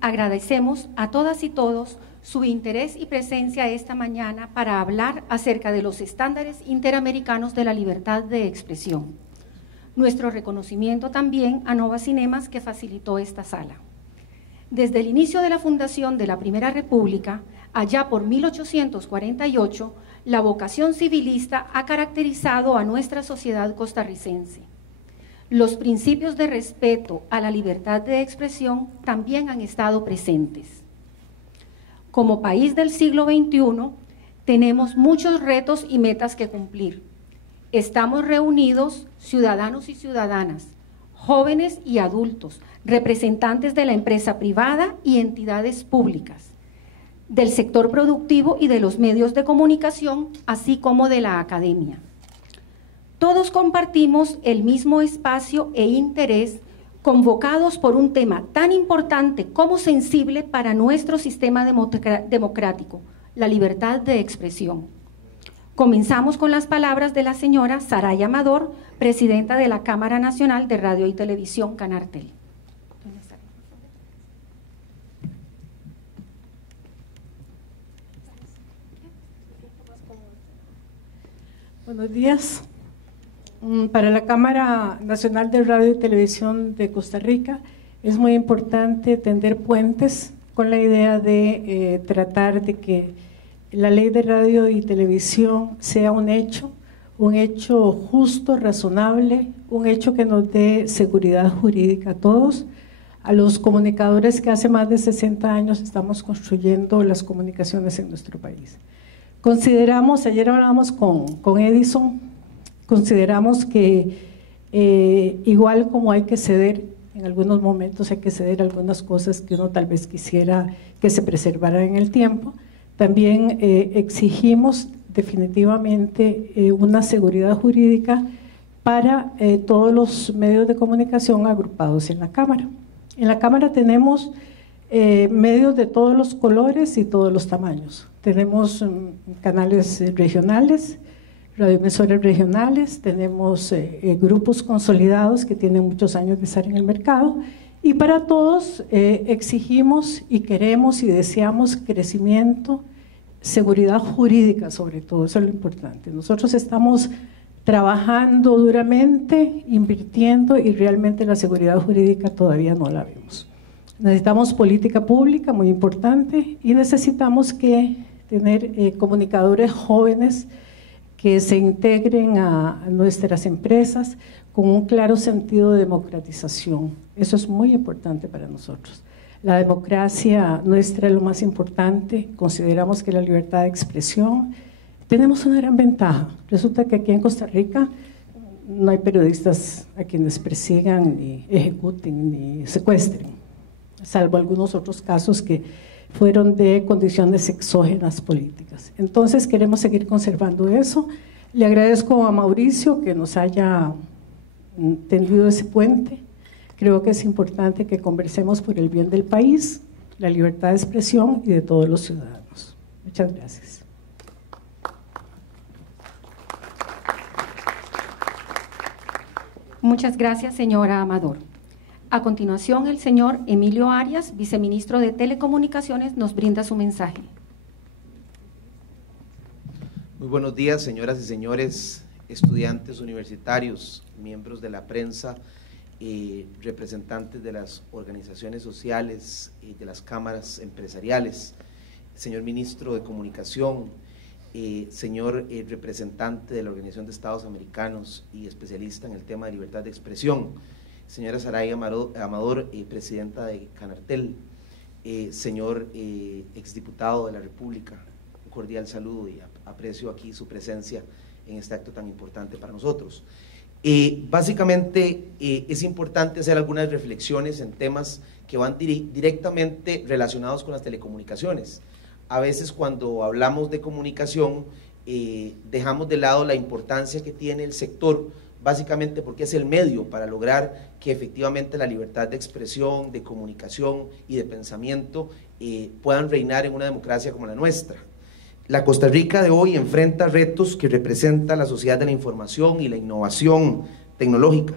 Agradecemos a todas y todos su interés y presencia esta mañana para hablar acerca de los estándares interamericanos de la libertad de expresión. Nuestro reconocimiento también a Nova Cinemas, que facilitó esta sala. Desde el inicio de la fundación de la Primera República, allá por 1848, la vocación civilista ha caracterizado a nuestra sociedad costarricense. Los principios de respeto a la libertad de expresión también han estado presentes. Como país del siglo XXI, tenemos muchos retos y metas que cumplir. Estamos reunidos ciudadanos y ciudadanas, jóvenes y adultos, representantes de la empresa privada y entidades públicas, del sector productivo y de los medios de comunicación, así como de la academia. Todos compartimos el mismo espacio e interés, convocados por un tema tan importante como sensible para nuestro sistema democrático, la libertad de expresión. Comenzamos con las palabras de la señora Saraya Amador, presidenta de la Cámara Nacional de Radio y Televisión, Canartel. Buenos días. Para la Cámara Nacional de Radio y Televisión de Costa Rica es muy importante tender puentes con la idea de tratar de que la ley de radio y televisión sea un hecho justo, razonable, un hecho que nos dé seguridad jurídica a todos, a los comunicadores que hace más de 60 años estamos construyendo las comunicaciones en nuestro país. Consideramos, ayer hablábamos con Edison, consideramos que igual como hay que ceder, en algunos momentos hay que ceder algunas cosas que uno tal vez quisiera que se preservaran en el tiempo, también exigimos definitivamente una seguridad jurídica para todos los medios de comunicación agrupados en la Cámara. En la Cámara tenemos medios de todos los colores y todos los tamaños. Tenemos canales regionales, radioemisoras regionales, tenemos grupos consolidados que tienen muchos años de estar en el mercado y para todos exigimos y queremos y deseamos crecimiento, seguridad jurídica sobre todo, eso es lo importante. Nosotros estamos trabajando duramente, invirtiendo y realmente la seguridad jurídica todavía no la vemos. Necesitamos política pública muy importante y necesitamos tener comunicadores jóvenes que se integren a nuestras empresas con un claro sentido de democratización. Eso es muy importante para nosotros. La democracia nuestra es lo más importante, consideramos que la libertad de expresión, tenemos una gran ventaja. Resulta que aquí en Costa Rica no hay periodistas a quienes persigan, ni ejecuten, ni secuestren, salvo algunos otros casos que fueron de condiciones exógenas políticas. Entonces queremos seguir conservando eso. Le agradezco a Mauricio que nos haya tendido ese puente. Creo que es importante que conversemos por el bien del país, la libertad de expresión y de todos los ciudadanos. Muchas gracias. Muchas gracias, señora Amador. A continuación, el señor Emilio Arias, viceministro de Telecomunicaciones, nos brinda su mensaje. Muy buenos días, señoras y señores, estudiantes universitarios, miembros de la prensa, representantes de las organizaciones sociales y de las cámaras empresariales, señor ministro de Comunicación, señor representante de la Organización de Estados Americanos y especialista en el tema de libertad de expresión, señora Saraya Amador, presidenta de Canartel, señor exdiputado de la República, un cordial saludo y aprecio aquí su presencia en este acto tan importante para nosotros. Básicamente es importante hacer algunas reflexiones en temas que van directamente relacionados con las telecomunicaciones. A veces cuando hablamos de comunicación dejamos de lado la importancia que tiene el sector, básicamente porque es el medio para lograr que efectivamente la libertad de expresión, de comunicación y de pensamiento puedan reinar en una democracia como la nuestra. La Costa Rica de hoy enfrenta retos que representa la sociedad de la información y la innovación tecnológica.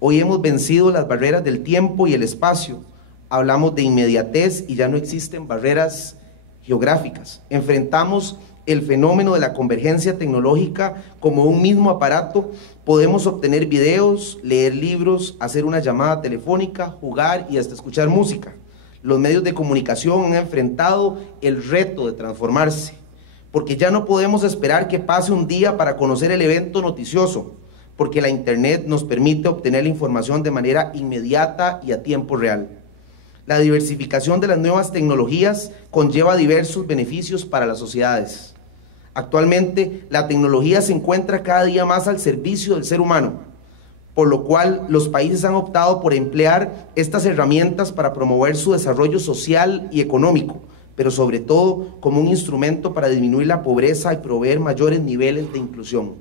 Hoy hemos vencido las barreras del tiempo y el espacio, hablamos de inmediatez y ya no existen barreras geográficas. Enfrentamos el fenómeno de la convergencia tecnológica como un mismo aparato. Podemos obtener videos, leer libros, hacer una llamada telefónica, jugar y hasta escuchar música. Los medios de comunicación han enfrentado el reto de transformarse, porque ya no podemos esperar que pase un día para conocer el evento noticioso, porque la Internet nos permite obtener la información de manera inmediata y a tiempo real. La diversificación de las nuevas tecnologías conlleva diversos beneficios para las sociedades. Actualmente, la tecnología se encuentra cada día más al servicio del ser humano, por lo cual los países han optado por emplear estas herramientas para promover su desarrollo social y económico, pero sobre todo como un instrumento para disminuir la pobreza y proveer mayores niveles de inclusión.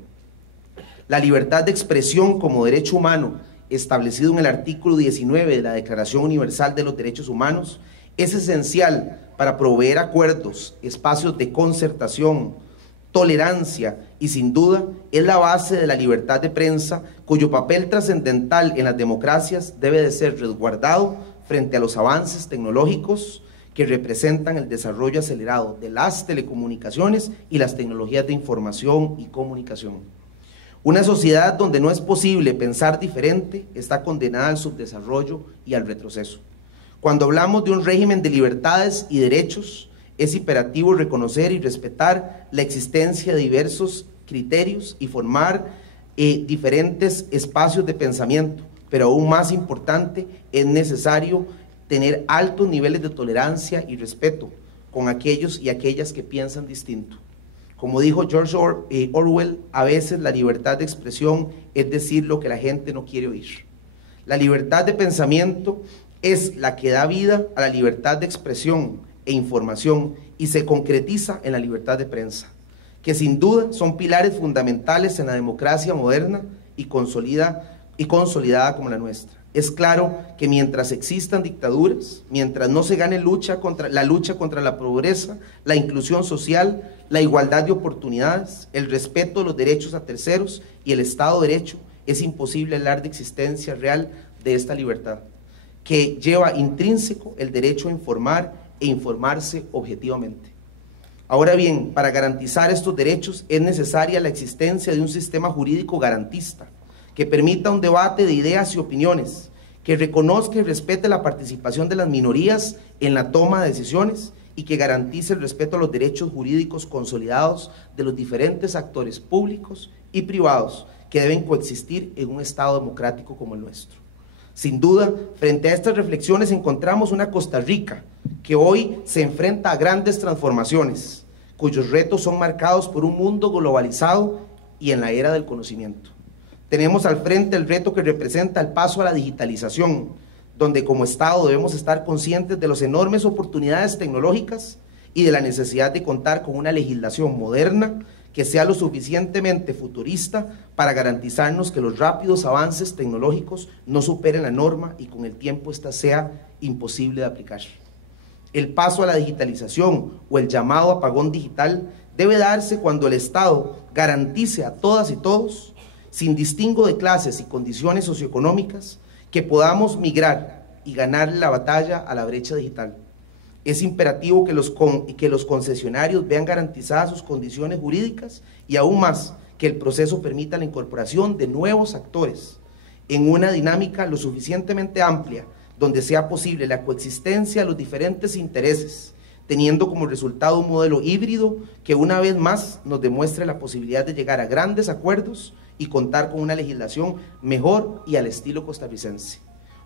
La libertad de expresión como derecho humano, establecido en el artículo 19 de la Declaración Universal de los Derechos Humanos, es esencial para proveer acuerdos, espacios de concertación, tolerancia y sin duda es la base de la libertad de prensa, cuyo papel trascendental en las democracias debe de ser resguardado frente a los avances tecnológicos que representan el desarrollo acelerado de las telecomunicaciones y las tecnologías de información y comunicación. Una sociedad donde no es posible pensar diferente está condenada al subdesarrollo y al retroceso. Cuando hablamos de un régimen de libertades y derechos, es imperativo reconocer y respetar la existencia de diversos criterios y formar diferentes espacios de pensamiento, pero aún más importante, es necesario tener altos niveles de tolerancia y respeto con aquellos y aquellas que piensan distinto. Como dijo George Orwell, a veces la libertad de expresión es decir lo que la gente no quiere oír. La libertad de pensamiento es la que da vida a la libertad de expresión e información y se concretiza en la libertad de prensa, que sin duda son pilares fundamentales en la democracia moderna y consolidada como la nuestra. Es claro que mientras existan dictaduras, mientras no se gane la lucha contra la pobreza, la inclusión social, la igualdad de oportunidades, el respeto de los derechos a terceros y el Estado de Derecho, es imposible hablar de existencia real de esta libertad, que lleva intrínseco el derecho a informar e informarse objetivamente. Ahora bien, para garantizar estos derechos es necesaria la existencia de un sistema jurídico garantista, que permita un debate de ideas y opiniones, que reconozca y respete la participación de las minorías en la toma de decisiones y que garantice el respeto a los derechos jurídicos consolidados de los diferentes actores públicos y privados que deben coexistir en un Estado democrático como el nuestro. Sin duda, frente a estas reflexiones encontramos una Costa Rica que hoy se enfrenta a grandes transformaciones, cuyos retos son marcados por un mundo globalizado y en la era del conocimiento. Tenemos al frente el reto que representa el paso a la digitalización, donde como Estado debemos estar conscientes de las enormes oportunidades tecnológicas y de la necesidad de contar con una legislación moderna que sea lo suficientemente futurista para garantizarnos que los rápidos avances tecnológicos no superen la norma y con el tiempo esta sea imposible de aplicar. El paso a la digitalización o el llamado apagón digital debe darse cuando el Estado garantice a todas y todos, sin distingo de clases y condiciones socioeconómicas, que podamos migrar y ganar la batalla a la brecha digital. Es imperativo que los concesionarios vean garantizadas sus condiciones jurídicas y aún más, que el proceso permita la incorporación de nuevos actores en una dinámica lo suficientemente amplia donde sea posible la coexistencia de los diferentes intereses, teniendo como resultado un modelo híbrido que una vez más nos demuestre la posibilidad de llegar a grandes acuerdos y contar con una legislación mejor y al estilo costarricense.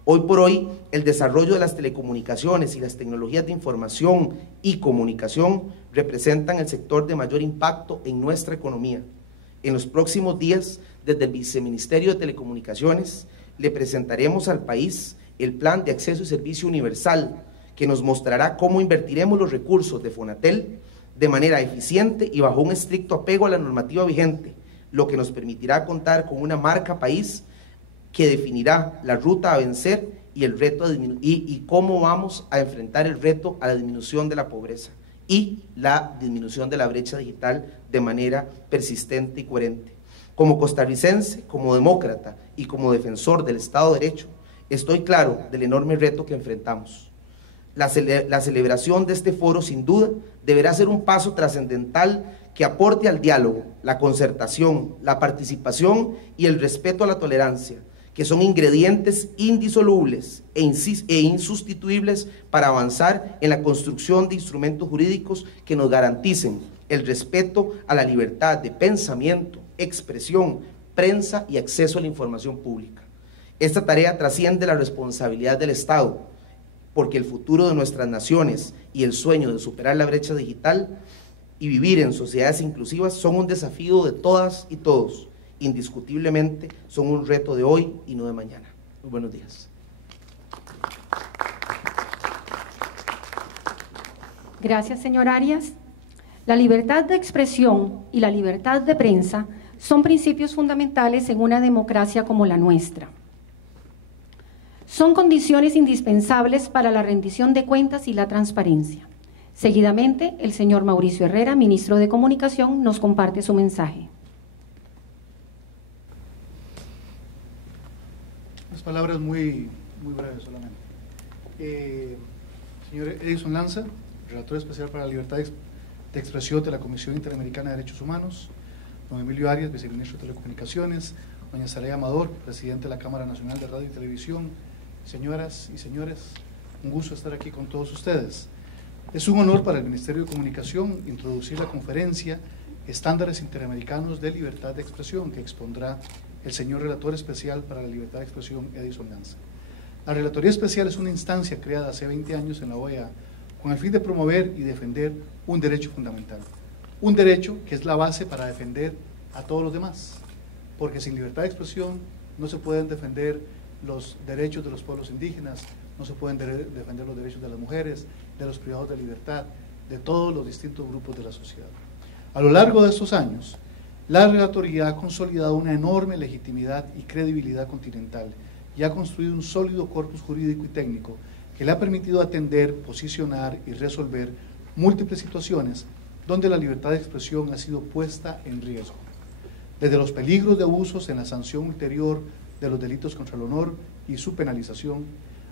Hoy por hoy, el desarrollo de las telecomunicaciones y las tecnologías de información y comunicación representan el sector de mayor impacto en nuestra economía. En los próximos días, desde el Viceministerio de Telecomunicaciones, le presentaremos al país el Plan de Acceso y Servicio Universal, que nos mostrará cómo invertiremos los recursos de Fonatel de manera eficiente y bajo un estricto apego a la normativa vigente, lo que nos permitirá contar con una marca país que definirá la ruta a vencer y el reto y cómo vamos a enfrentar el reto a la disminución de la pobreza y la disminución de la brecha digital de manera persistente y coherente. Como costarricense, como demócrata y como defensor del Estado de Derecho, estoy claro del enorme reto que enfrentamos. La celebración de este foro, sin duda, deberá ser un paso trascendental que aporte al diálogo, la concertación, la participación y el respeto a la tolerancia, que son ingredientes indisolubles e insustituibles para avanzar en la construcción de instrumentos jurídicos que nos garanticen el respeto a la libertad de pensamiento, expresión, prensa y acceso a la información pública. Esta tarea trasciende la responsabilidad del Estado, porque el futuro de nuestras naciones y el sueño de superar la brecha digital y vivir en sociedades inclusivas son un desafío de todas y todos. Indiscutiblemente son un reto de hoy y no de mañana. Muy buenos días. Gracias, señor Arias. La libertad de expresión y la libertad de prensa son principios fundamentales en una democracia como la nuestra. Son condiciones indispensables para la rendición de cuentas y la transparencia. Seguidamente, el señor Mauricio Herrera, ministro de Comunicación, nos comparte su mensaje. Unas palabras muy breves solamente. Señor Edison Lanza, relator especial para la libertad de expresión de la Comisión Interamericana de Derechos Humanos, don Emilio Arias, viceministro de Telecomunicaciones, doña Saraya Amador, presidente de la Cámara Nacional de Radio y Televisión, señoras y señores, un gusto estar aquí con todos ustedes. Es un honor para el Ministerio de Comunicación introducir la conferencia Estándares Interamericanos de Libertad de Expresión, que expondrá el señor relator especial para la libertad de expresión, Edison Lanza. La Relatoría Especial es una instancia creada hace 20 años en la OEA con el fin de promover y defender un derecho fundamental. Un derecho que es la base para defender a todos los demás, porque sin libertad de expresión no se pueden defender los derechos de los pueblos indígenas, no se pueden defender los derechos de las mujeres, de los privados de libertad, de todos los distintos grupos de la sociedad. A lo largo de estos años, la Relatoría ha consolidado una enorme legitimidad y credibilidad continental y ha construido un sólido corpus jurídico y técnico que le ha permitido atender, posicionar y resolver múltiples situaciones donde la libertad de expresión ha sido puesta en riesgo. Desde los peligros de abusos en la sanción ulterior de los delitos contra el honor y su penalización,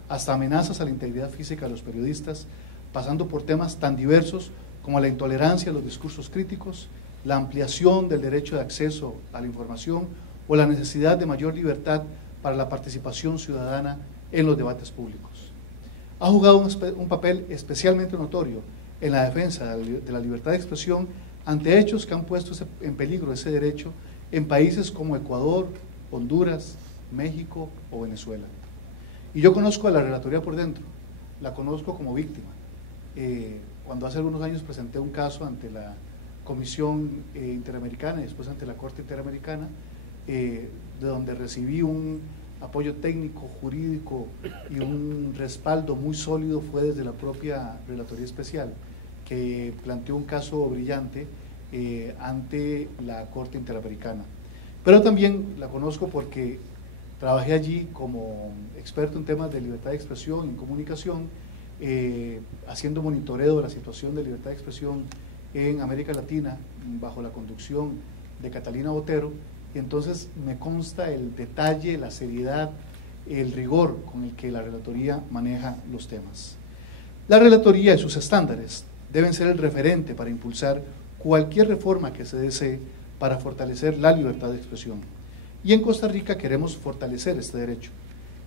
hasta amenazas a la integridad física de los periodistas, pasando por temas tan diversos como la intolerancia a los discursos críticos, la ampliación del derecho de acceso a la información o la necesidad de mayor libertad para la participación ciudadana en los debates públicos. Ha jugado un papel especialmente notorio en la defensa de la libertad de expresión ante hechos que han puesto en peligro ese derecho en países como Ecuador, Honduras, México o Venezuela. Y yo conozco a la Relatoría por dentro, la conozco como víctima. Cuando hace algunos años presenté un caso ante la Comisión Interamericana y después ante la Corte Interamericana, de donde recibí un apoyo técnico, jurídico y un respaldo muy sólido, fue desde la propia Relatoría Especial, que planteó un caso brillante ante la Corte Interamericana. Pero también la conozco porque trabajé allí como experto en temas de libertad de expresión y en comunicación, haciendo monitoreo de la situación de libertad de expresión en América Latina bajo la conducción de Catalina Botero, y entonces me consta el detalle, la seriedad, el rigor con el que la Relatoría maneja los temas. La Relatoría y sus estándares deben ser el referente para impulsar cualquier reforma que se desee para fortalecer la libertad de expresión. Y en Costa Rica queremos fortalecer este derecho.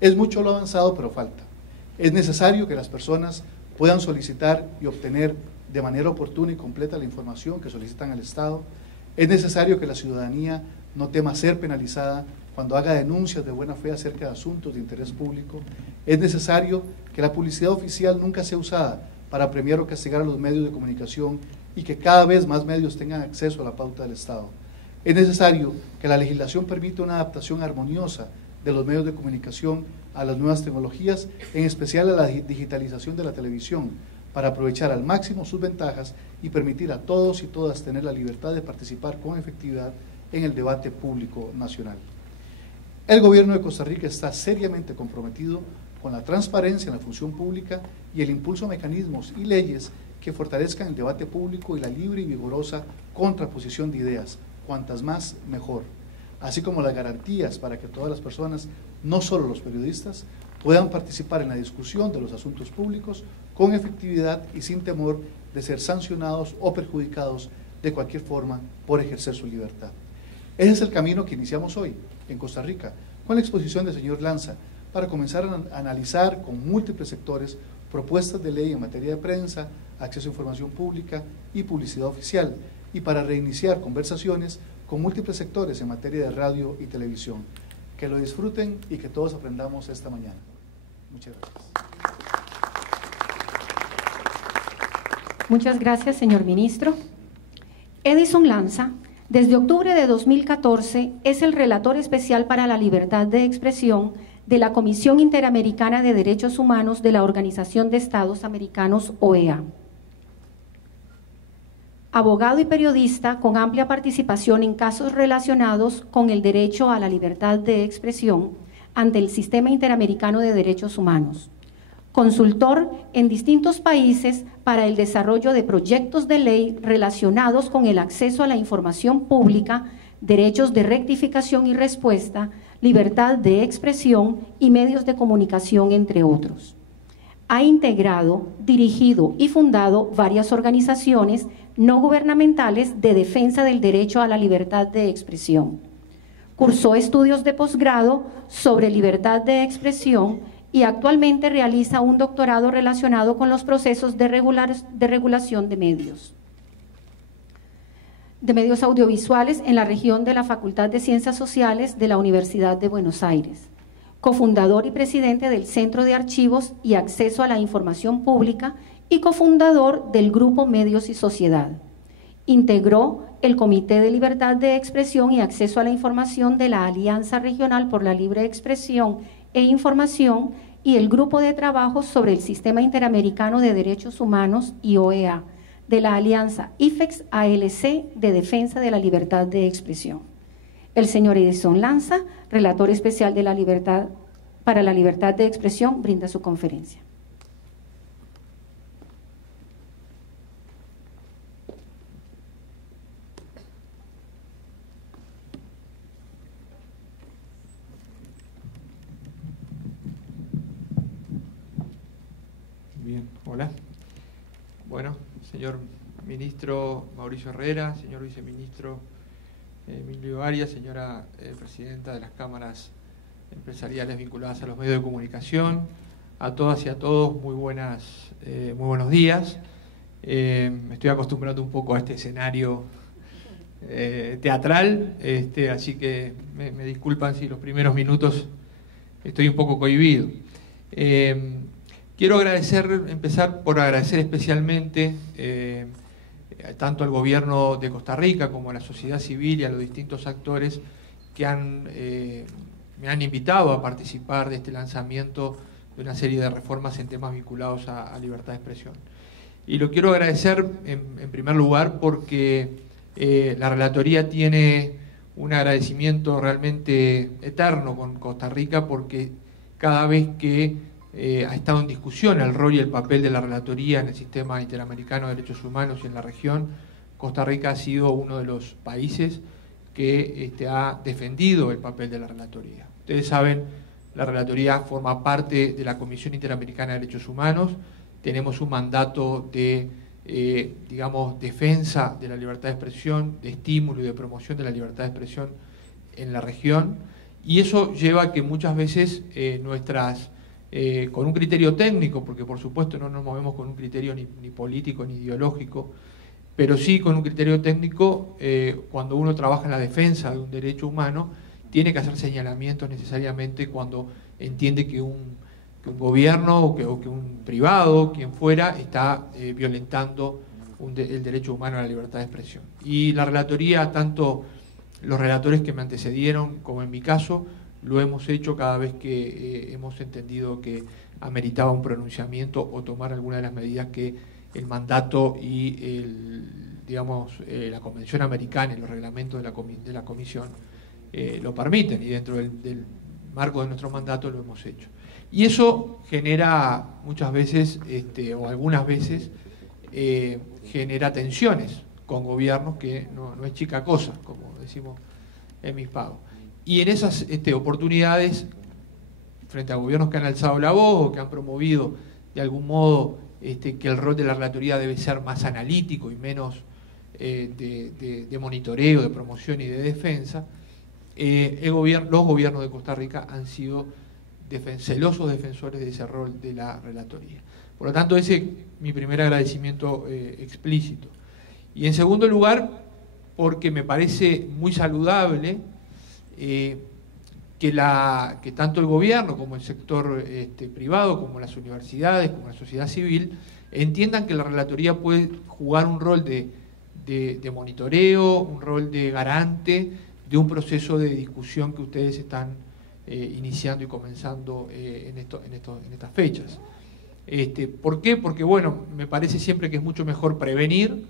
Es mucho lo avanzado, pero falta. Es necesario que las personas puedan solicitar y obtener de manera oportuna y completa la información que solicitan al Estado. Es necesario que la ciudadanía no tema ser penalizada cuando haga denuncias de buena fe acerca de asuntos de interés público. Es necesario que la publicidad oficial nunca sea usada para premiar o castigar a los medios de comunicación y que cada vez más medios tengan acceso a la pauta del Estado. Es necesario que la legislación permita una adaptación armoniosa de los medios de comunicación a las nuevas tecnologías, en especial a la digitalización de la televisión, para aprovechar al máximo sus ventajas y permitir a todos y todas tener la libertad de participar con efectividad en el debate público nacional. El gobierno de Costa Rica está seriamente comprometido con la transparencia en la función pública y el impulso a mecanismos y leyes que fortalezcan el debate público y la libre y vigorosa contraposición de ideas, cuantas más mejor, así como las garantías para que todas las personas, no solo los periodistas, puedan participar en la discusión de los asuntos públicos con efectividad y sin temor de ser sancionados o perjudicados de cualquier forma por ejercer su libertad. Ese es el camino que iniciamos hoy en Costa Rica, con la exposición del señor Lanza, para comenzar a analizar con múltiples sectores propuestas de ley en materia de prensa, acceso a información pública y publicidad oficial, y para reiniciar conversaciones con múltiples sectores en materia de radio y televisión. Que lo disfruten y que todos aprendamos esta mañana. Muchas gracias. Muchas gracias, señor ministro. Edison Lanza, desde octubre de 2014, es el relator especial para la libertad de expresión de la Comisión Interamericana de Derechos Humanos de la Organización de Estados Americanos, OEA. Abogado y periodista con amplia participación en casos relacionados con el derecho a la libertad de expresión ante el Sistema Interamericano de Derechos Humanos. Consultor en distintos países para el desarrollo de proyectos de ley relacionados con el acceso a la información pública, derechos de rectificación y respuesta, libertad de expresión y medios de comunicación, entre otros. Ha integrado, dirigido y fundado varias organizaciones no gubernamentales de defensa del derecho a la libertad de expresión. Cursó estudios de posgrado sobre libertad de expresión y actualmente realiza un doctorado relacionado con los procesos de regulación de medios audiovisuales en la región de la Facultad de Ciencias Sociales de la Universidad de Buenos Aires. Cofundador y presidente del Centro de Archivos y Acceso a la Información Pública y cofundador del Grupo Medios y Sociedad. Integró el Comité de Libertad de Expresión y Acceso a la Información de la Alianza Regional por la Libre Expresión e Información y el Grupo de Trabajo sobre el Sistema Interamericano de Derechos Humanos y OEA, de la Alianza IFEX-ALC de Defensa de la Libertad de Expresión. El señor Edison Lanza, relator especial de la libertad, para la libertad de expresión, brinda su conferencia. Bien, hola. Bueno, señor ministro Mauricio Herrera, señor viceministro Emilio Arias, señora presidenta de las cámaras empresariales vinculadas a los medios de comunicación, a todas y a todos, muy buenos días. Me estoy acostumbrando un poco a este escenario teatral, así que me disculpan si los primeros minutos estoy un poco cohibido. Quiero empezar por agradecer especialmente tanto al gobierno de Costa Rica como a la sociedad civil y a los distintos actores que me han invitado a participar de este lanzamiento de una serie de reformas en temas vinculados a libertad de expresión. Y lo quiero agradecer en primer lugar porque la relatoría tiene un agradecimiento realmente eterno con Costa Rica, porque cada vez que ha estado en discusión el rol y el papel de la relatoría en el sistema interamericano de derechos humanos y en la región, Costa Rica ha sido uno de los países que ha defendido el papel de la relatoría. Ustedes saben, la relatoría forma parte de la Comisión Interamericana de Derechos Humanos. Tenemos un mandato de, defensa de la libertad de expresión, de estímulo y de promoción de la libertad de expresión en la región, y eso lleva a que muchas veces con un criterio técnico, porque por supuesto no nos movemos con un criterio ni político ni ideológico, pero sí con un criterio técnico, cuando uno trabaja en la defensa de un derecho humano, tiene que hacer señalamientos necesariamente cuando entiende que un gobierno o que un privado, quien fuera, está violentando el derecho humano a la libertad de expresión. Y la relatoría, tanto los relatores que me antecedieron como en mi caso, lo hemos hecho cada vez que hemos entendido que ameritaba un pronunciamiento o tomar alguna de las medidas que el mandato y la Convención Americana y los reglamentos de la Comisión lo permiten, y dentro del marco de nuestro mandato lo hemos hecho. Y eso genera muchas veces, o algunas veces, genera tensiones con gobiernos, que no es chica cosa, como decimos en mis pagos. Y en esas oportunidades frente a gobiernos que han alzado la voz o que han promovido de algún modo que el rol de la relatoría debe ser más analítico y menos de monitoreo, de promoción y de defensa, los gobiernos de Costa Rica han sido celosos defensores de ese rol de la relatoría. Por lo tanto, ese es mi primer agradecimiento explícito. Y en segundo lugar, porque me parece muy saludable que tanto el gobierno como el sector privado, como las universidades, como la sociedad civil, entiendan que la relatoría puede jugar un rol de monitoreo, un rol de garante de un proceso de discusión que ustedes están iniciando y comenzando en estas fechas. ¿Por qué? Porque, bueno, me parece siempre que es mucho mejor prevenir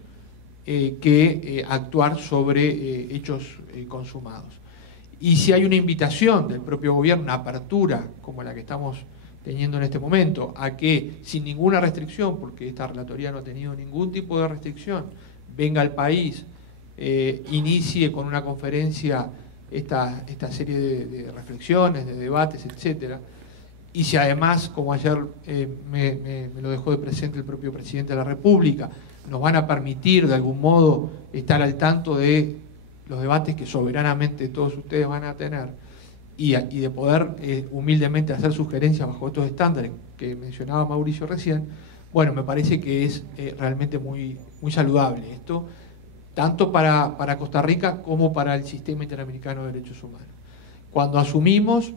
que actuar sobre hechos consumados. Y si hay una invitación del propio gobierno, una apertura como la que estamos teniendo en este momento, a que sin ninguna restricción, porque esta relatoría no ha tenido ningún tipo de restricción, venga al país, inicie con una conferencia esta serie de reflexiones, de debates, etcétera. Y si además, como ayer me lo dejó de presente el propio presidente de la República, nos van a permitir de algún modo estar al tanto de los debates que soberanamente todos ustedes van a tener y de poder humildemente hacer sugerencias bajo estos estándares que mencionaba Mauricio recién, bueno, me parece que es realmente muy, muy saludable esto, tanto para Costa Rica como para el sistema interamericano de derechos humanos. Cuando asumimos,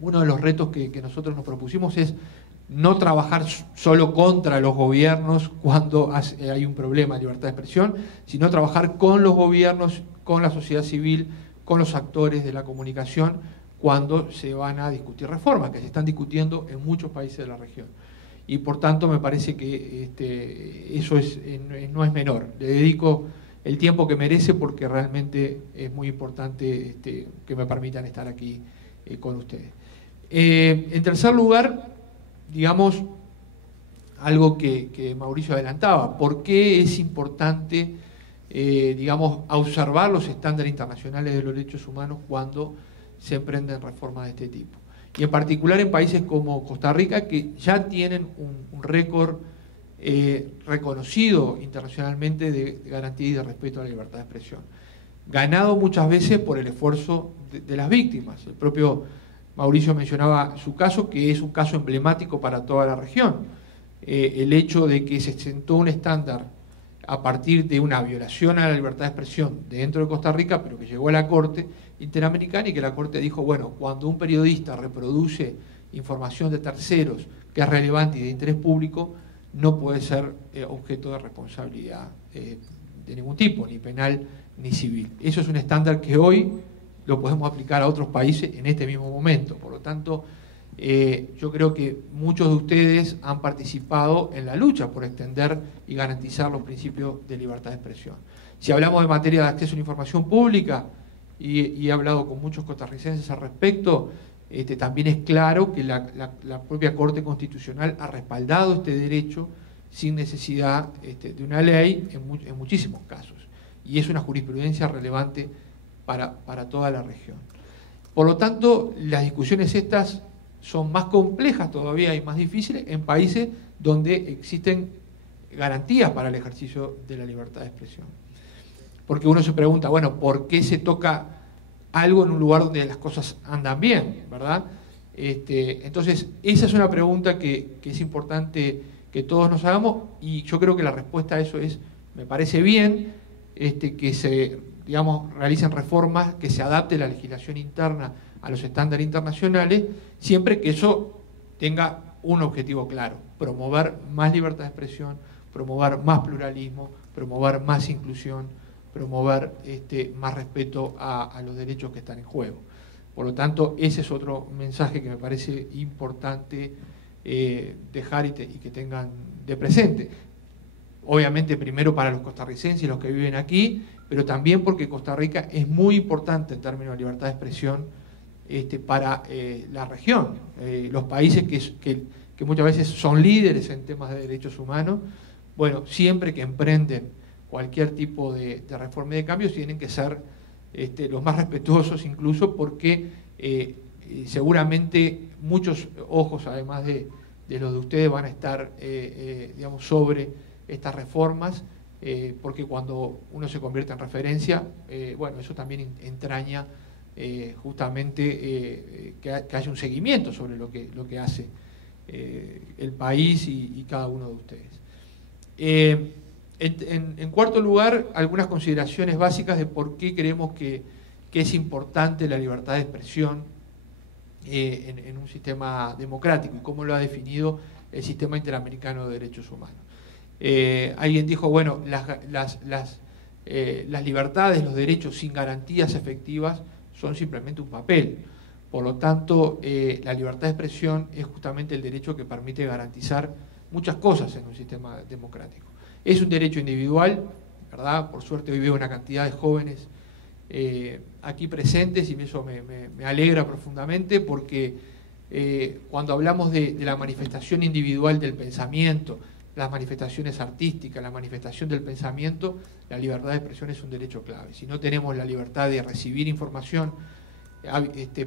uno de los retos que nosotros nos propusimos es no trabajar solo contra los gobiernos cuando hay un problema de libertad de expresión, sino trabajar con los gobiernos, con la sociedad civil, con los actores de la comunicación cuando se van a discutir reformas, que se están discutiendo en muchos países de la región. Y por tanto me parece que eso no es menor. Le dedico el tiempo que merece porque realmente es muy importante que me permitan estar aquí con ustedes. En tercer lugar, digamos, algo que Mauricio adelantaba, ¿por qué es importante, digamos, observar los estándares internacionales de los derechos humanos cuando se emprenden reformas de este tipo? Y en particular en países como Costa Rica, que ya tienen un récord reconocido internacionalmente de garantía y de respeto a la libertad de expresión, ganado muchas veces por el esfuerzo de las víctimas. El propio Mauricio mencionaba su caso, que es un caso emblemático para toda la región. El hecho de que se sentó un estándar a partir de una violación a la libertad de expresión dentro de Costa Rica, pero que llegó a la Corte Interamericana y que la Corte dijo, bueno, cuando un periodista reproduce información de terceros que es relevante y de interés público, no puede ser objeto de responsabilidad de ningún tipo, ni penal ni civil. Eso es un estándar que hoy lo podemos aplicar a otros países en este mismo momento. Por lo tanto, yo creo que muchos de ustedes han participado en la lucha por extender y garantizar los principios de libertad de expresión. Si hablamos de materia de acceso a la información pública, y he hablado con muchos costarricenses al respecto, también es claro que la propia Corte Constitucional ha respaldado este derecho sin necesidad de una ley en muchísimos casos. Y es una jurisprudencia relevante para toda la región. Por lo tanto, las discusiones estas son más complejas todavía y más difíciles en países donde existen garantías para el ejercicio de la libertad de expresión. Porque uno se pregunta, bueno, ¿por qué se toca algo en un lugar donde las cosas andan bien, verdad? Entonces, esa es una pregunta que es importante que todos nos hagamos, y yo creo que la respuesta a eso es, me parece bien que se, digamos, realicen reformas, que se adapte la legislación interna a los estándares internacionales, siempre que eso tenga un objetivo claro: promover más libertad de expresión, promover más pluralismo, promover más inclusión, promover más respeto a los derechos que están en juego. Por lo tanto, ese es otro mensaje que me parece importante dejar y que tengan de presente. Obviamente primero para los costarricenses y los que viven aquí, pero también porque Costa Rica es muy importante en términos de libertad de expresión para la región. Los países que muchas veces son líderes en temas de derechos humanos, bueno, siempre que emprenden cualquier tipo de reforma y de cambios tienen que ser los más respetuosos, incluso porque seguramente muchos ojos, además de los de ustedes, van a estar digamos, sobre estas reformas, porque cuando uno se convierte en referencia, bueno, eso también entraña justamente que haya un seguimiento sobre lo que hace el país y cada uno de ustedes. En cuarto lugar, algunas consideraciones básicas de por qué creemos que es importante la libertad de expresión en un sistema democrático y cómo lo ha definido el Sistema Interamericano de Derechos Humanos. Alguien dijo, bueno, las libertades, los derechos sin garantías efectivas son simplemente un papel. Por lo tanto, la libertad de expresión es justamente el derecho que permite garantizar muchas cosas en un sistema democrático. Es un derecho individual, ¿verdad? Por suerte hoy veo una cantidad de jóvenes aquí presentes y eso me alegra profundamente, porque cuando hablamos de la manifestación individual del pensamiento, las manifestaciones artísticas, la manifestación del pensamiento, la libertad de expresión es un derecho clave. Si no tenemos la libertad de recibir información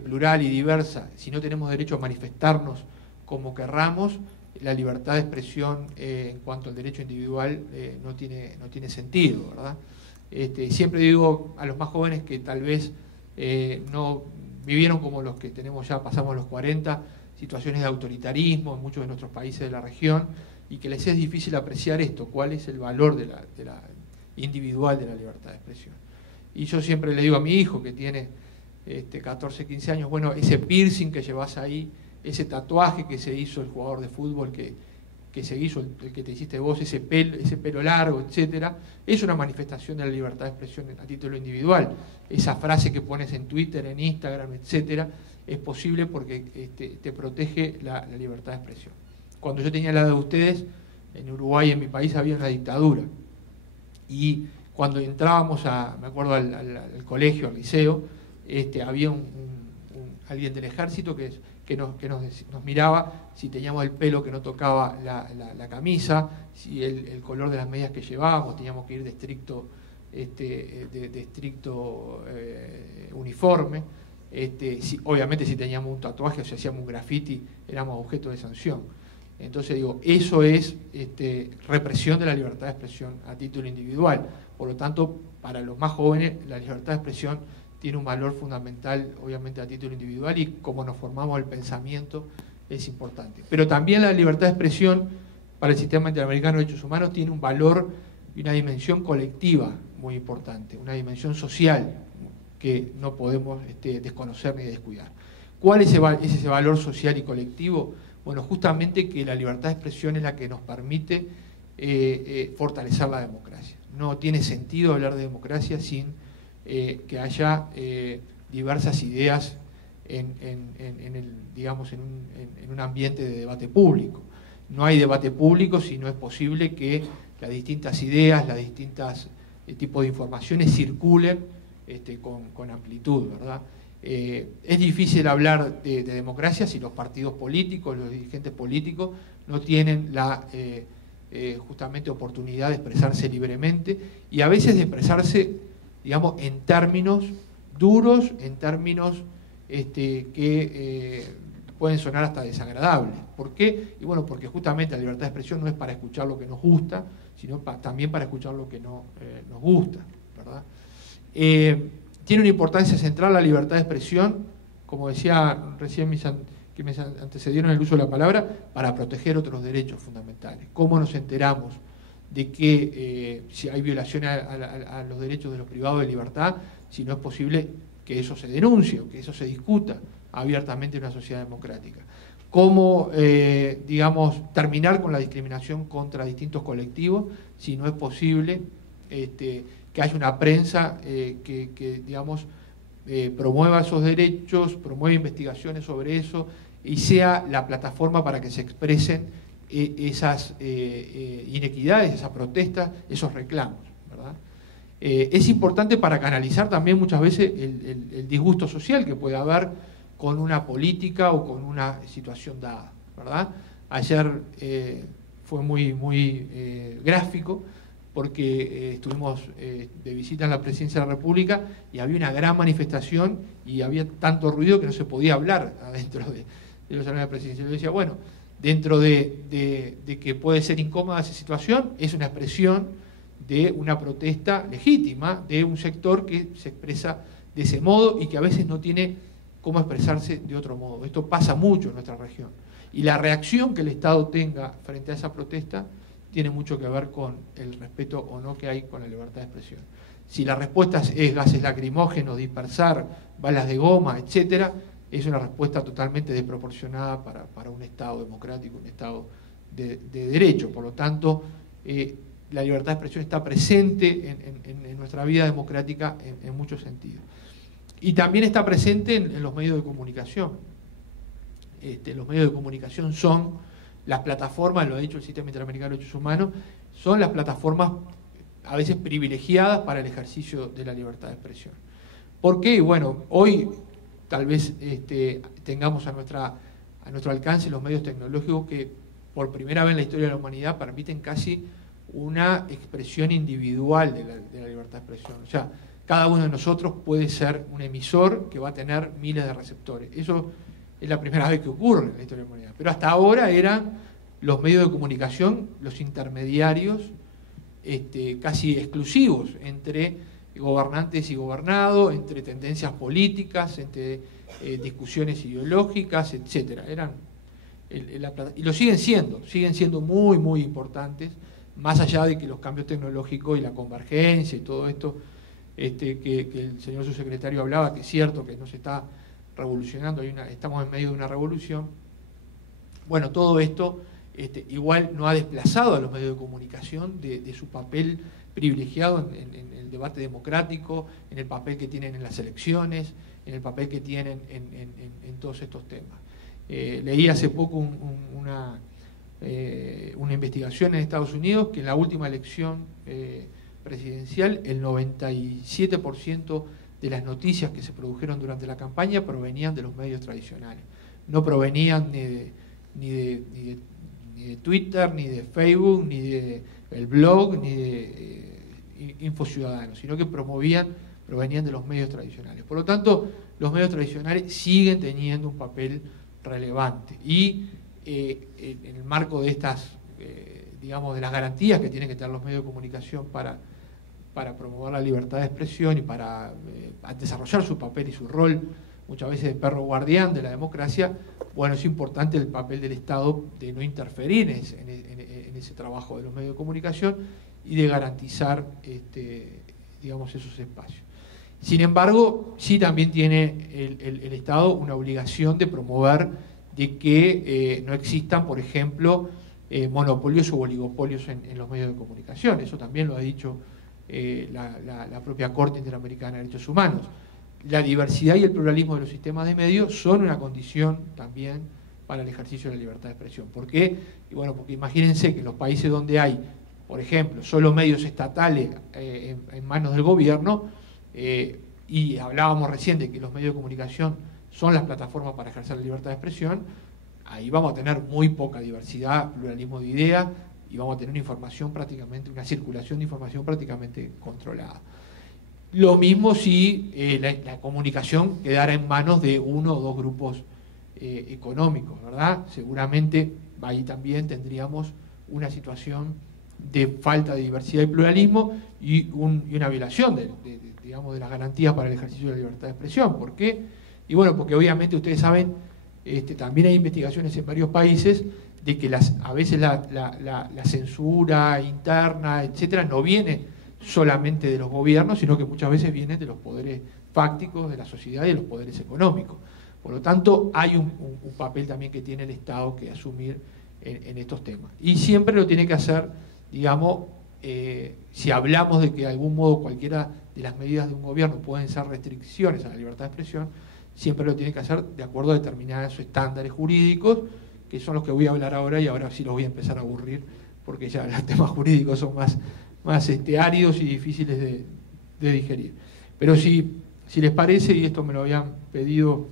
plural y diversa, si no tenemos derecho a manifestarnos como querramos, la libertad de expresión en cuanto al derecho individual no tiene sentido, ¿verdad? Siempre digo a los más jóvenes que tal vez no vivieron como los que tenemos ya, pasamos los 40, situaciones de autoritarismo en muchos de nuestros países de la región, y que les es difícil apreciar esto, cuál es el valor de la individual de la libertad de expresión. Y yo siempre le digo a mi hijo, que tiene 14, 15 años, bueno, ese piercing que llevas ahí, ese tatuaje que se hizo el jugador de fútbol que se hizo, el que te hiciste vos, ese pelo largo, etcétera, es una manifestación de la libertad de expresión a título individual. Esa frase que pones en Twitter, en Instagram, etcétera, es posible porque te protege la libertad de expresión. Cuando yo tenía la edad de ustedes, en Uruguay, en mi país, había una dictadura. Y cuando entrábamos, me acuerdo, al colegio, al liceo, había alguien del ejército que nos miraba si teníamos el pelo que no tocaba la camisa, si el color de las medias que llevábamos, teníamos que ir de estricto uniforme. Obviamente si teníamos un tatuaje o si hacíamos un graffiti, éramos objeto de sanción. Entonces digo, eso es represión de la libertad de expresión a título individual. Por lo tanto, para los más jóvenes, la libertad de expresión tiene un valor fundamental, obviamente, a título individual, y como nos formamos el pensamiento es importante. Pero también la libertad de expresión para el Sistema Interamericano de Derechos Humanos tiene un valor y una dimensión colectiva muy importante, una dimensión social que no podemos desconocer ni descuidar. ¿Cuál es ese valor social y colectivo? Bueno, justamente que la libertad de expresión es la que nos permite fortalecer la democracia. No tiene sentido hablar de democracia sin que haya diversas ideas en un ambiente de debate público. No hay debate público si no es posible que las distintas ideas, las distintas tipos de informaciones circulen con amplitud, ¿verdad? Es difícil hablar de democracia si los partidos políticos, los dirigentes políticos no tienen la justamente oportunidad de expresarse libremente, y a veces de expresarse, digamos, en términos duros, en términos que pueden sonar hasta desagradables. ¿Por qué? Y bueno, porque justamente la libertad de expresión no es para escuchar lo que nos gusta, sino también para escuchar lo que no nos gusta, ¿verdad? Tiene una importancia central la libertad de expresión, como decía recién que me antecedieron el uso de la palabra, para proteger otros derechos fundamentales. ¿Cómo nos enteramos de que si hay violaciones a los derechos de los privados de libertad, si no es posible que eso se denuncie o que eso se discuta abiertamente en una sociedad democrática? ¿Cómo, digamos, terminar con la discriminación contra distintos colectivos si no es posible que haya una prensa que digamos, promueva esos derechos, promueva investigaciones sobre eso y sea la plataforma para que se expresen esas inequidades, esas protestas, esos reclamos, ¿verdad? Es importante para canalizar también muchas veces el disgusto social que puede haber con una política o con una situación dada, ¿verdad? Ayer fue muy gráfico, porque estuvimos de visita en la Presidencia de la República y había una gran manifestación y había tanto ruido que no se podía hablar adentro de los salones de la Presidencia. Yo decía, bueno, dentro de que puede ser incómoda esa situación, es una expresión de una protesta legítima de un sector que se expresa de ese modo y que a veces no tiene cómo expresarse de otro modo. Esto pasa mucho en nuestra región. Y la reacción que el Estado tenga frente a esa protesta tiene mucho que ver con el respeto o no que hay con la libertad de expresión. Si la respuesta es gases lacrimógenos, dispersar, balas de goma, etcétera, es una respuesta totalmente desproporcionada para un Estado democrático, un Estado de derecho. Por lo tanto, la libertad de expresión está presente en nuestra vida democrática en muchos sentidos. Y también está presente en los medios de comunicación. Los medios de comunicación son las plataformas, lo ha dicho el Sistema Interamericano de Derechos Humanos, son las plataformas a veces privilegiadas para el ejercicio de la libertad de expresión. ¿Por qué? Bueno, hoy tal vez tengamos a nuestro alcance los medios tecnológicos que por primera vez en la historia de la humanidad permiten casi una expresión individual de la libertad de expresión. O sea, cada uno de nosotros puede ser un emisor que va a tener miles de receptores. Eso es la primera vez que ocurre en la historia de la humanidad. Pero hasta ahora eran los medios de comunicación los intermediarios casi exclusivos entre gobernantes y gobernados, entre tendencias políticas, entre discusiones ideológicas, etcétera. Y lo siguen siendo muy, muy importantes, más allá de que los cambios tecnológicos y la convergencia y todo esto que el señor subsecretario hablaba, que es cierto que nos está revolucionando, estamos en medio de una revolución. Bueno, todo esto igual no ha desplazado a los medios de comunicación de su papel privilegiado en el debate democrático, en el papel que tienen en las elecciones, en el papel que tienen en todos estos temas. Leí hace poco una investigación en Estados Unidos que en la última elección presidencial el 97% de las noticias que se produjeron durante la campaña provenían de los medios tradicionales. No provenían ni de Twitter, ni de Facebook, ni del blog, ni de Info Ciudadano, sino que provenían de los medios tradicionales. Por lo tanto, los medios tradicionales siguen teniendo un papel relevante. Y en el marco de estas, digamos, de las garantías que tienen que tener los medios de comunicación para promover la libertad de expresión y para desarrollar su papel y su rol, muchas veces de perro guardián de la democracia, bueno, es importante el papel del Estado de no interferir en ese trabajo de los medios de comunicación y de garantizar, digamos, esos espacios. Sin embargo, sí también tiene el Estado una obligación de promover de que no existan, por ejemplo, monopolios o oligopolios en los medios de comunicación. Eso también lo ha dicho la propia Corte Interamericana de Derechos Humanos. La diversidad y el pluralismo de los sistemas de medios son una condición también para el ejercicio de la libertad de expresión. ¿Por qué? Y bueno, porque imagínense que en los países donde hay, por ejemplo, solo medios estatales en manos del gobierno, y hablábamos recién de que los medios de comunicación son las plataformas para ejercer la libertad de expresión, ahí vamos a tener muy poca diversidad, pluralismo de ideas, y vamos a tener una circulación de información prácticamente controlada. Lo mismo si la comunicación quedara en manos de uno o dos grupos económicos, ¿verdad? Seguramente ahí también tendríamos una situación de falta de diversidad y pluralismo y una violación digamos, de las garantías para el ejercicio de la libertad de expresión. ¿Por qué? Y bueno, porque obviamente ustedes saben, también hay investigaciones en varios países de que a veces la censura interna, etcétera, no viene solamente de los gobiernos, sino que muchas veces viene de los poderes fácticos de la sociedad y de los poderes económicos. Por lo tanto, hay un papel también que tiene el Estado que asumir en estos temas. Y siempre lo tiene que hacer, digamos, si hablamos de que de algún modo cualquiera de las medidas de un gobierno pueden ser restricciones a la libertad de expresión, siempre lo tiene que hacer de acuerdo a determinados estándares jurídicos, que son los que voy a hablar ahora, y ahora sí los voy a empezar a aburrir, porque ya los temas jurídicos son más áridos y difíciles de digerir. Pero si les parece, y esto me lo habían pedido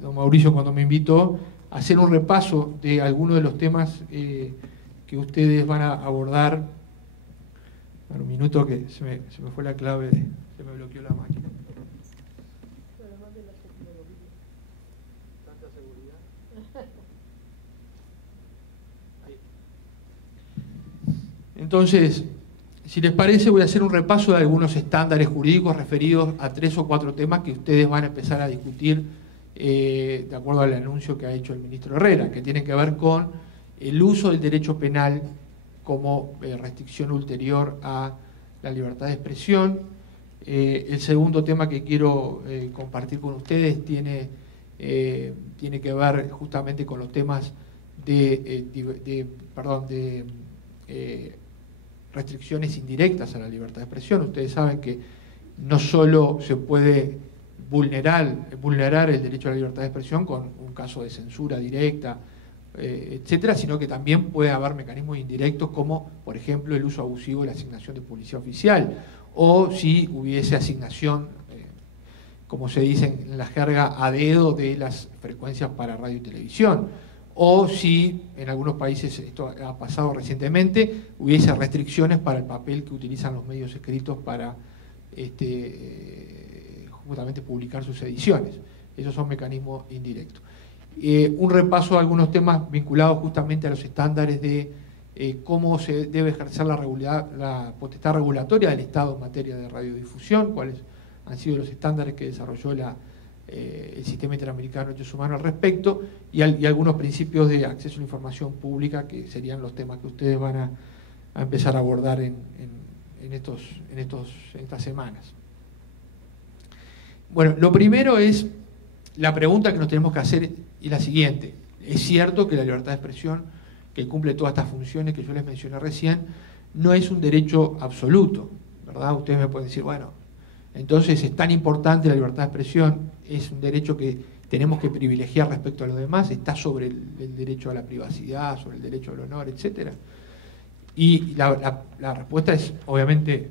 don Mauricio cuando me invitó, hacer un repaso de algunos de los temas que ustedes van a abordar Bueno, un minuto que se me fue la clave, se me bloqueó la máquina. Tanta seguridad. Entonces, si les parece, voy a hacer un repaso de algunos estándares jurídicos referidos a 3 o 4 temas que ustedes van a empezar a discutir de acuerdo al anuncio que ha hecho el ministro Herrera, que tienen que ver con el uso del derecho penal como restricción ulterior a la libertad de expresión. El segundo tema que quiero compartir con ustedes tiene que ver justamente con los temas de restricciones indirectas a la libertad de expresión. Ustedes saben que no solo se puede vulnerar el derecho a la libertad de expresión con un caso de censura directa, etcétera, sino que también puede haber mecanismos indirectos como, por ejemplo, el uso abusivo de la asignación de publicidad oficial, o si hubiese asignación, como se dice en la jerga, a dedo de las frecuencias para radio y televisión, o si en algunos países, esto ha pasado recientemente, hubiese restricciones para el papel que utilizan los medios escritos para justamente publicar sus ediciones. Esos son mecanismos indirectos. Un repaso de algunos temas vinculados justamente a los estándares de cómo se debe ejercer la potestad regulatoria del Estado en materia de radiodifusión, cuáles han sido los estándares que desarrolló el Sistema Interamericano de Derechos Humanos al respecto, y algunos principios de acceso a la información pública, que serían los temas que ustedes van a empezar a abordar en estas semanas. Bueno, lo primero es, la pregunta que nos tenemos que hacer es la siguiente. Es cierto que la libertad de expresión, que cumple todas estas funciones que yo les mencioné recién, no es un derecho absoluto, ¿verdad? Ustedes me pueden decir, bueno, entonces es tan importante la libertad de expresión, es un derecho que tenemos que privilegiar respecto a los demás, está sobre el derecho a la privacidad, sobre el derecho al honor, etcétera. Y la respuesta es, obviamente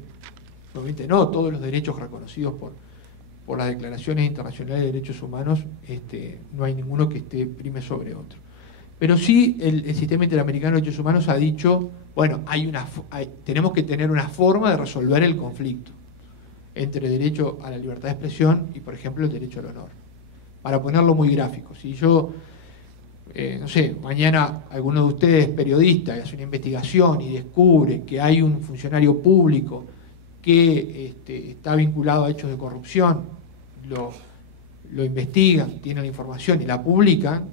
no, todos los derechos reconocidos por las declaraciones internacionales de derechos humanos, no hay ninguno que prime sobre otro. Pero sí el Sistema Interamericano de Derechos Humanos ha dicho, bueno, tenemos que tener una forma de resolver el conflicto entre el derecho a la libertad de expresión y, por ejemplo, el derecho al honor. Para ponerlo muy gráfico, si yo, no sé, mañana alguno de ustedes, periodista, hace una investigación y descubre que hay un funcionario público que está vinculado a hechos de corrupción, lo investigan, tienen la información y la publican,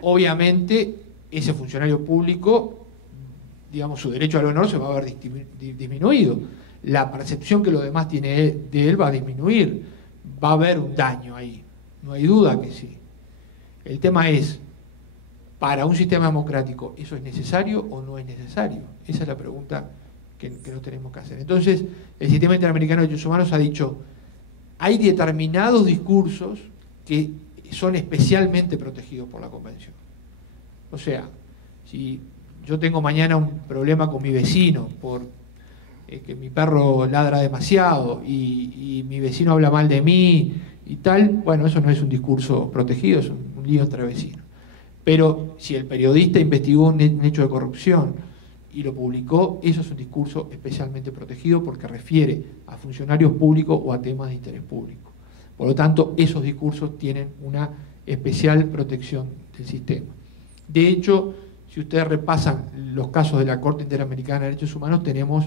obviamente ese funcionario público, digamos, su derecho al honor se va a ver disminuido. La percepción que los demás tienen de él va a disminuir, va a haber un daño ahí, no hay duda que sí. El tema es, para un sistema democrático, ¿eso es necesario o no es necesario? Esa es la pregunta que nos tenemos que hacer. Entonces, el Sistema Interamericano de Derechos Humanos ha dicho, hay determinados discursos que son especialmente protegidos por la Convención. O sea, si yo tengo mañana un problema con mi vecino por que mi perro ladra demasiado y mi vecino habla mal de mí y tal, bueno, eso no es un discurso protegido, es un lío entre vecinos. Pero si el periodista investigó un hecho de corrupción y lo publicó, eso es un discurso especialmente protegido porque refiere a funcionarios públicos o a temas de interés público. Por lo tanto, esos discursos tienen una especial protección del sistema. De hecho, si ustedes repasan los casos de la Corte Interamericana de Derechos Humanos, tenemos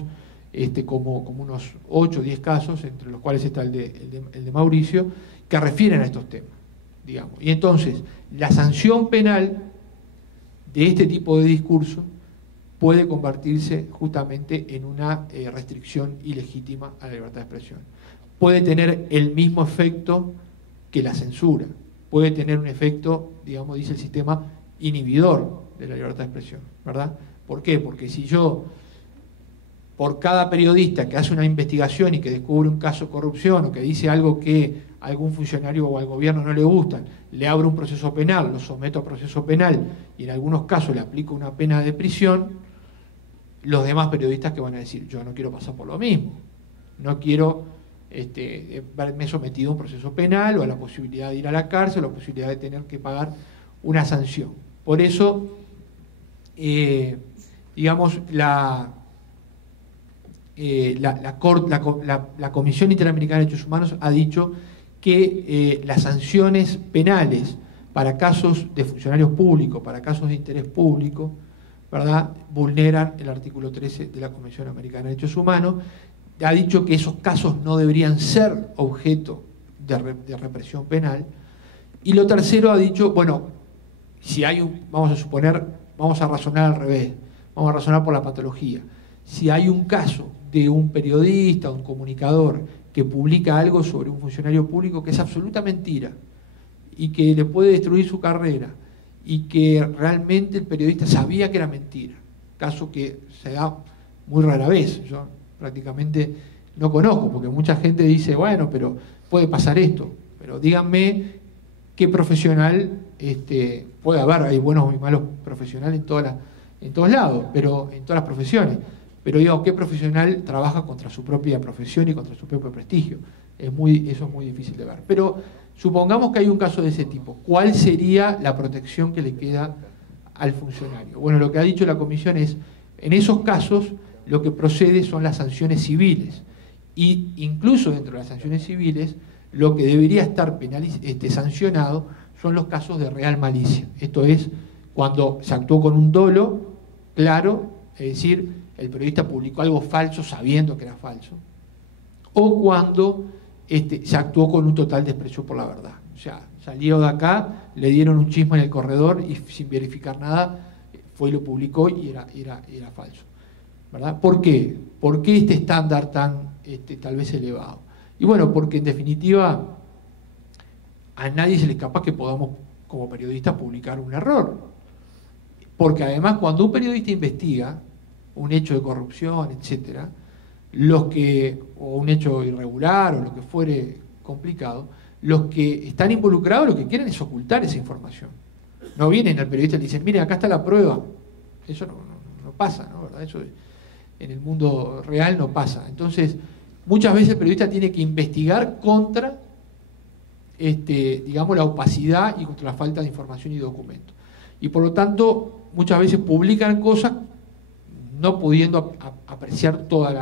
como unos 8 o 10 casos, entre los cuales está el de Mauricio, que refieren a estos temas, digamos. Y entonces, la sanción penal de este tipo de discurso puede convertirse justamente en una restricción ilegítima a la libertad de expresión. Puede tener el mismo efecto que la censura, puede tener un efecto, digamos, dice el sistema, inhibidor de la libertad de expresión, ¿verdad? ¿Por qué? Porque si yo, por cada periodista que hace una investigación y que descubre un caso de corrupción o que dice algo que a algún funcionario o al gobierno no le gustan, le abro un proceso penal, lo someto a proceso penal y en algunos casos le aplico una pena de prisión, los demás periodistas que van a decir, yo no quiero pasar por lo mismo, no quiero verme sometido a un proceso penal o a la posibilidad de ir a la cárcel o la posibilidad de tener que pagar una sanción. Por eso, digamos, la Comisión Interamericana de Derechos Humanos ha dicho que las sanciones penales para casos de funcionarios públicos, para casos de interés público, ¿verdad?, vulneran el artículo 13 de la Convención Americana de Derechos Humanos. Ha dicho que esos casos no deberían ser objeto de represión penal. Y lo tercero ha dicho, bueno, si hay vamos a razonar al revés, vamos a razonar por la patología. Si hay un caso de un periodista, un comunicador, que publica algo sobre un funcionario público que es absoluta mentira y que le puede destruir su carrera y que realmente el periodista sabía que era mentira, caso que se da muy rara vez, yo prácticamente no conozco, porque mucha gente dice, bueno, pero puede pasar esto, pero díganme qué profesional, puede haber, hay buenos y malos profesionales en todos lados, pero en todas las profesiones, pero digo, ¿qué profesional trabaja contra su propia profesión y contra su propio prestigio? Eso es muy difícil de ver. Pero supongamos que hay un caso de ese tipo. ¿Cuál sería la protección que le queda al funcionario? Bueno, lo que ha dicho la Comisión es, en esos casos, lo que procede son las sanciones civiles. Y incluso dentro de las sanciones civiles, lo que debería estar sancionado son los casos de real malicia. Esto es, cuando se actuó con un dolo claro, es decir, el periodista publicó algo falso sabiendo que era falso, o cuando se actuó con un total desprecio por la verdad. O sea, salió de acá, le dieron un chisme en el corredor y sin verificar nada, fue y lo publicó y era falso, ¿verdad? ¿Por qué? ¿Por qué este estándar tan tal vez elevado? Y bueno, porque en definitiva a nadie se le escapa que podamos como periodistas publicar un error. Porque además cuando un periodista investiga un hecho de corrupción, etcétera, o un hecho irregular o lo que fuere complicado, los que están involucrados lo que quieren es ocultar esa información. No vienen al periodista y le dicen, mire, acá está la prueba. Eso no pasa, ¿no? ¿Verdad? Eso en el mundo real no pasa. Entonces, muchas veces el periodista tiene que investigar contra digamos, la opacidad y contra la falta de información y documentos. Y por lo tanto, muchas veces publican cosas no pudiendo apreciar toda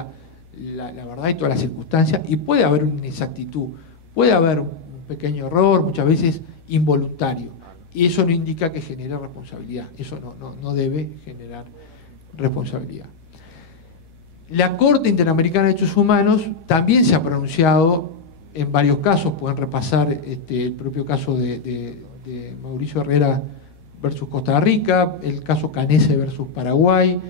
la verdad y todas las circunstancias, y puede haber una inexactitud, puede haber un pequeño error, muchas veces involuntario, y eso no indica que genere responsabilidad, eso no debe generar responsabilidad. La Corte Interamericana de Derechos Humanos también se ha pronunciado en varios casos, pueden repasar el propio caso de Mauricio Herrera versus Costa Rica, el caso Canese versus Paraguay,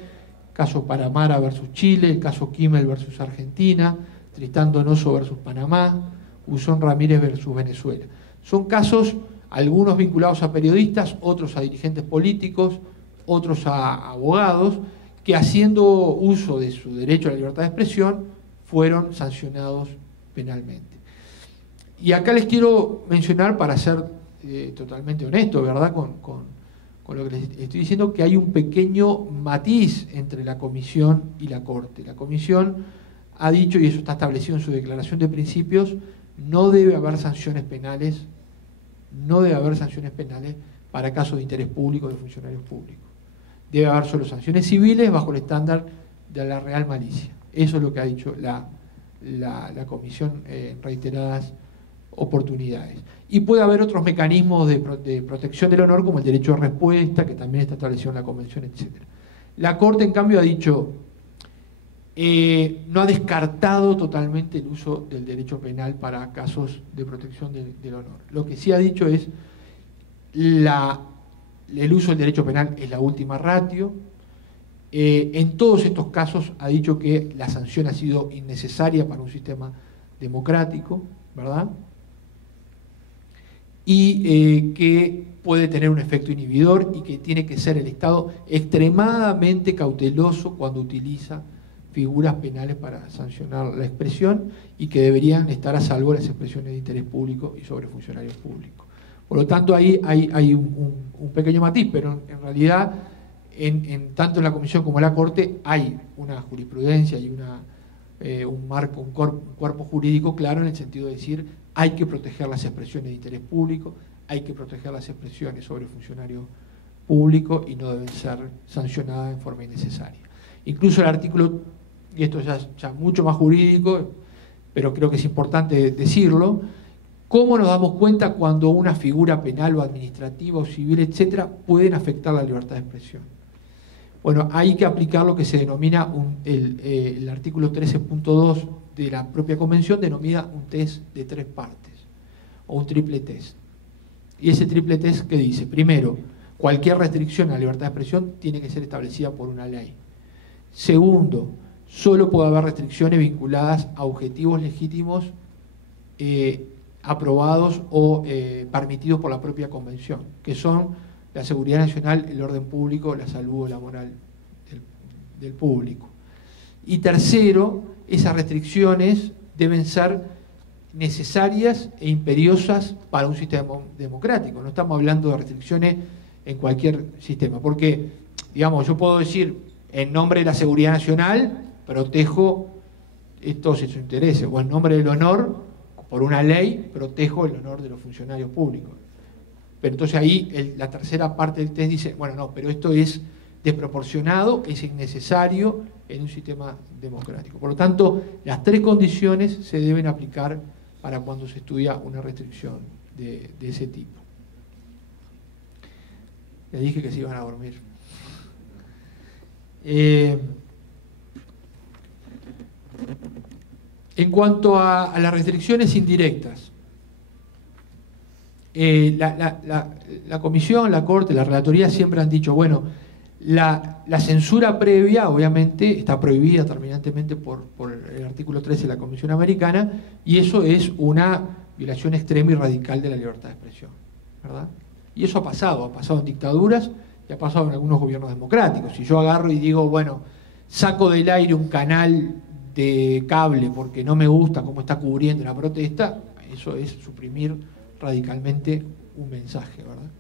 caso Paramara versus Chile, el caso Kimmel versus Argentina, Tristán Donoso versus Panamá, Usón Ramírez versus Venezuela. Son casos, algunos vinculados a periodistas, otros a dirigentes políticos, otros a abogados, que haciendo uso de su derecho a la libertad de expresión, fueron sancionados penalmente. Y acá les quiero mencionar, para ser totalmente honesto, ¿verdad?, con lo que les estoy diciendo, que hay un pequeño matiz entre la Comisión y la Corte. La Comisión ha dicho, y eso está establecido en su declaración de principios, no debe haber sanciones penales, para casos de interés público de funcionarios públicos. Debe haber solo sanciones civiles bajo el estándar de la real malicia. Eso es lo que ha dicho la Comisión en reiteradas oportunidades. Y puede haber otros mecanismos de protección del honor, como el derecho de respuesta, que también está establecido en la Convención, etc. La Corte, en cambio, ha dicho, no ha descartado totalmente el uso del derecho penal para casos de protección del honor. Lo que sí ha dicho es, el uso del derecho penal es la última ratio. En todos estos casos ha dicho que la sanción ha sido innecesaria para un sistema democrático, ¿verdad?, y que puede tener un efecto inhibidor y que tiene que ser el Estado extremadamente cauteloso cuando utiliza figuras penales para sancionar la expresión, y que deberían estar a salvo las expresiones de interés público y sobre funcionarios públicos. Por lo tanto, ahí hay un pequeño matiz, pero en realidad, tanto en la Comisión como en la Corte, hay una jurisprudencia y un marco, un cuerpo jurídico claro, en el sentido de decir, hay que proteger las expresiones de interés público, hay que proteger las expresiones sobre funcionarios públicos y no deben ser sancionadas en forma innecesaria. Incluso el artículo y esto ya mucho más jurídico, pero creo que es importante decirlo, ¿cómo nos damos cuenta cuando una figura penal o administrativa o civil, etcétera, pueden afectar la libertad de expresión? Bueno, hay que aplicar lo que se denomina el artículo 13.2 de la propia convención, denomina un test de 3 partes, o un triple test. Y ese triple test, ¿qué dice? Primero, cualquier restricción a la libertad de expresión tiene que ser establecida por una ley. Segundo, solo puede haber restricciones vinculadas a objetivos legítimos aprobados o permitidos por la propia convención, que son la seguridad nacional, el orden público, la salud o la moral del público. Y tercero, esas restricciones deben ser necesarias e imperiosas para un sistema democrático. No estamos hablando de restricciones en cualquier sistema, porque, digamos, yo puedo decir, en nombre de la seguridad nacional, protejo estos intereses, o en nombre del honor, por una ley, protejo el honor de los funcionarios públicos. Pero entonces ahí la tercera parte del test dice, bueno, no, pero esto es desproporcionado, es innecesario en un sistema democrático. Por lo tanto, las 3 condiciones se deben aplicar para cuando se estudia una restricción de ese tipo. Les dije que se iban a dormir. En cuanto a las restricciones indirectas, la comisión, la corte, la relatoría siempre han dicho, bueno, la censura previa obviamente está prohibida terminantemente por el artículo 13 de la Convención Americana, y eso es una violación extrema y radical de la libertad de expresión, ¿verdad? Y eso ha pasado en dictaduras y ha pasado en algunos gobiernos democráticos. Si yo agarro y digo, bueno, saco del aire un canal de cable porque no me gusta cómo está cubriendo la protesta, eso es suprimir radicalmente un mensaje, ¿verdad?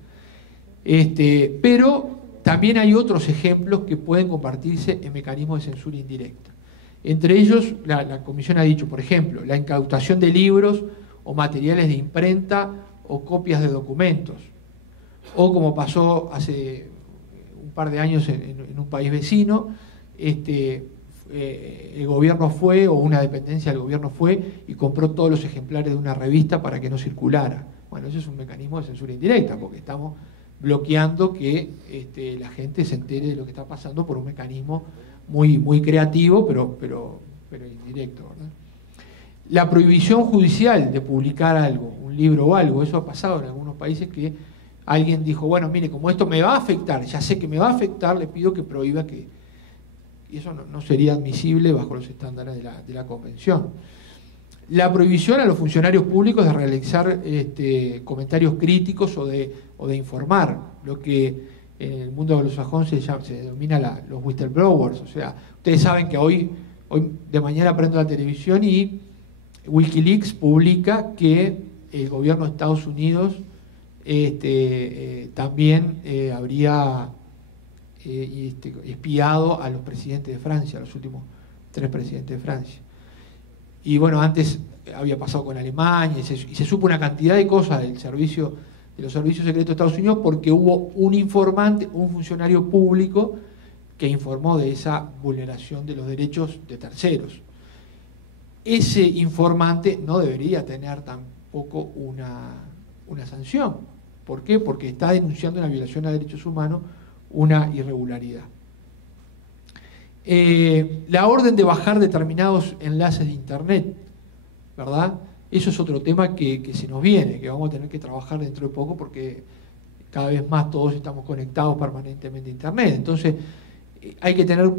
Pero también hay otros ejemplos que pueden convertirse en mecanismos de censura indirecta. Entre ellos, la Comisión ha dicho, por ejemplo, la incautación de libros o materiales de imprenta o copias de documentos, o como pasó hace un par de años en un país vecino, el gobierno fue, o una dependencia del gobierno fue, y compró todos los ejemplares de una revista para que no circulara. Bueno, eso es un mecanismo de censura indirecta, porque estamos bloqueando que la gente se entere de lo que está pasando por un mecanismo muy creativo, pero indirecto, ¿verdad? La prohibición judicial de publicar algo, un libro o algo, eso ha pasado en algunos países que alguien dijo, bueno, mire, como esto me va a afectar, ya sé que me va a afectar, le pido que prohíba que... Y eso no sería admisible bajo los estándares de la Convención. La prohibición a los funcionarios públicos de realizar comentarios críticos o de informar, lo que en el mundo anglosajón se denomina los whistleblowers. O sea, ustedes saben que hoy de mañana prendo la televisión y Wikileaks publica que el gobierno de Estados Unidos también habría espiado a los presidentes de Francia, a los últimos 3 presidentes de Francia. Y bueno, antes había pasado con Alemania y se supo una cantidad de cosas de los servicios secretos de Estados Unidos porque hubo un informante, un funcionario público que informó de esa vulneración de los derechos de terceros. Ese informante no debería tener tampoco una sanción. ¿Por qué? Porque está denunciando una violación a derechos humanos, una irregularidad. La orden de bajar determinados enlaces de Internet, ¿verdad? Eso es otro tema que se nos viene, que vamos a tener que trabajar dentro de poco porque cada vez más todos estamos conectados permanentemente a Internet. Entonces, hay que tener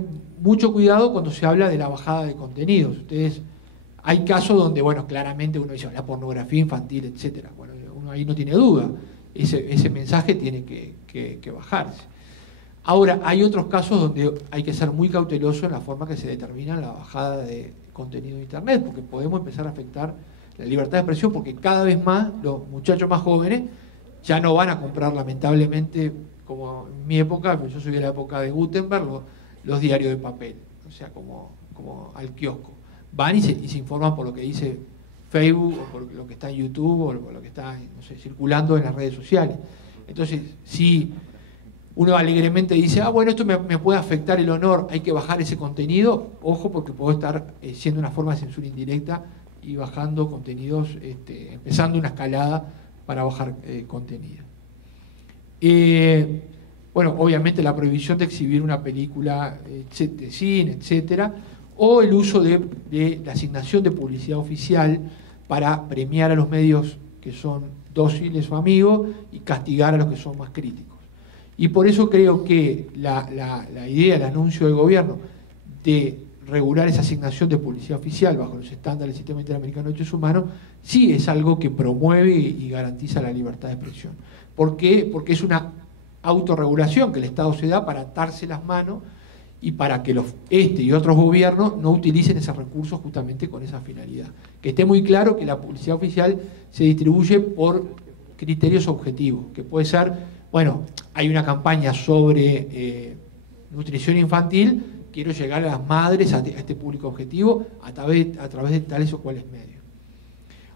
mucho cuidado cuando se habla de la bajada de contenidos. Hay casos donde, bueno, claramente uno dice la pornografía infantil, etcétera. Bueno, uno ahí no tiene duda. Ese mensaje tiene que bajarse. Ahora, hay otros casos donde hay que ser muy cauteloso en la forma que se determina la bajada de contenido de Internet, porque podemos empezar a afectar la libertad de expresión, porque cada vez más los muchachos más jóvenes ya no van a comprar, lamentablemente, como en mi época, yo soy de la época de Gutenberg, los diarios de papel, o sea, como al kiosco. Van y se informan por lo que dice Facebook, o por lo que está en YouTube, o por lo que está, no sé, circulando en las redes sociales. Entonces, si uno alegremente dice, bueno, esto me puede afectar el honor, hay que bajar ese contenido. Ojo, porque puede estar siendo una forma de censura indirecta y bajando contenidos, empezando una escalada para bajar contenido. Bueno, obviamente la prohibición de exhibir una película de cine, etcétera, o el uso de la asignación de publicidad oficial para premiar a los medios que son dóciles o amigos y castigar a los que son más críticos. Y por eso creo que la idea, el anuncio del gobierno de regular esa asignación de publicidad oficial bajo los estándares del Sistema Interamericano de Derechos Humanos sí es algo que promueve y garantiza la libertad de expresión. ¿Por qué? Porque es una autorregulación que el Estado se da para atarse las manos y para que este y otros gobiernos no utilicen esos recursos justamente con esa finalidad. Que esté muy claro que la publicidad oficial se distribuye por criterios objetivos, que puede ser, bueno, hay una campaña sobre nutrición infantil, quiero llegar a las madres, a este público objetivo, a través de tales o cuales medios.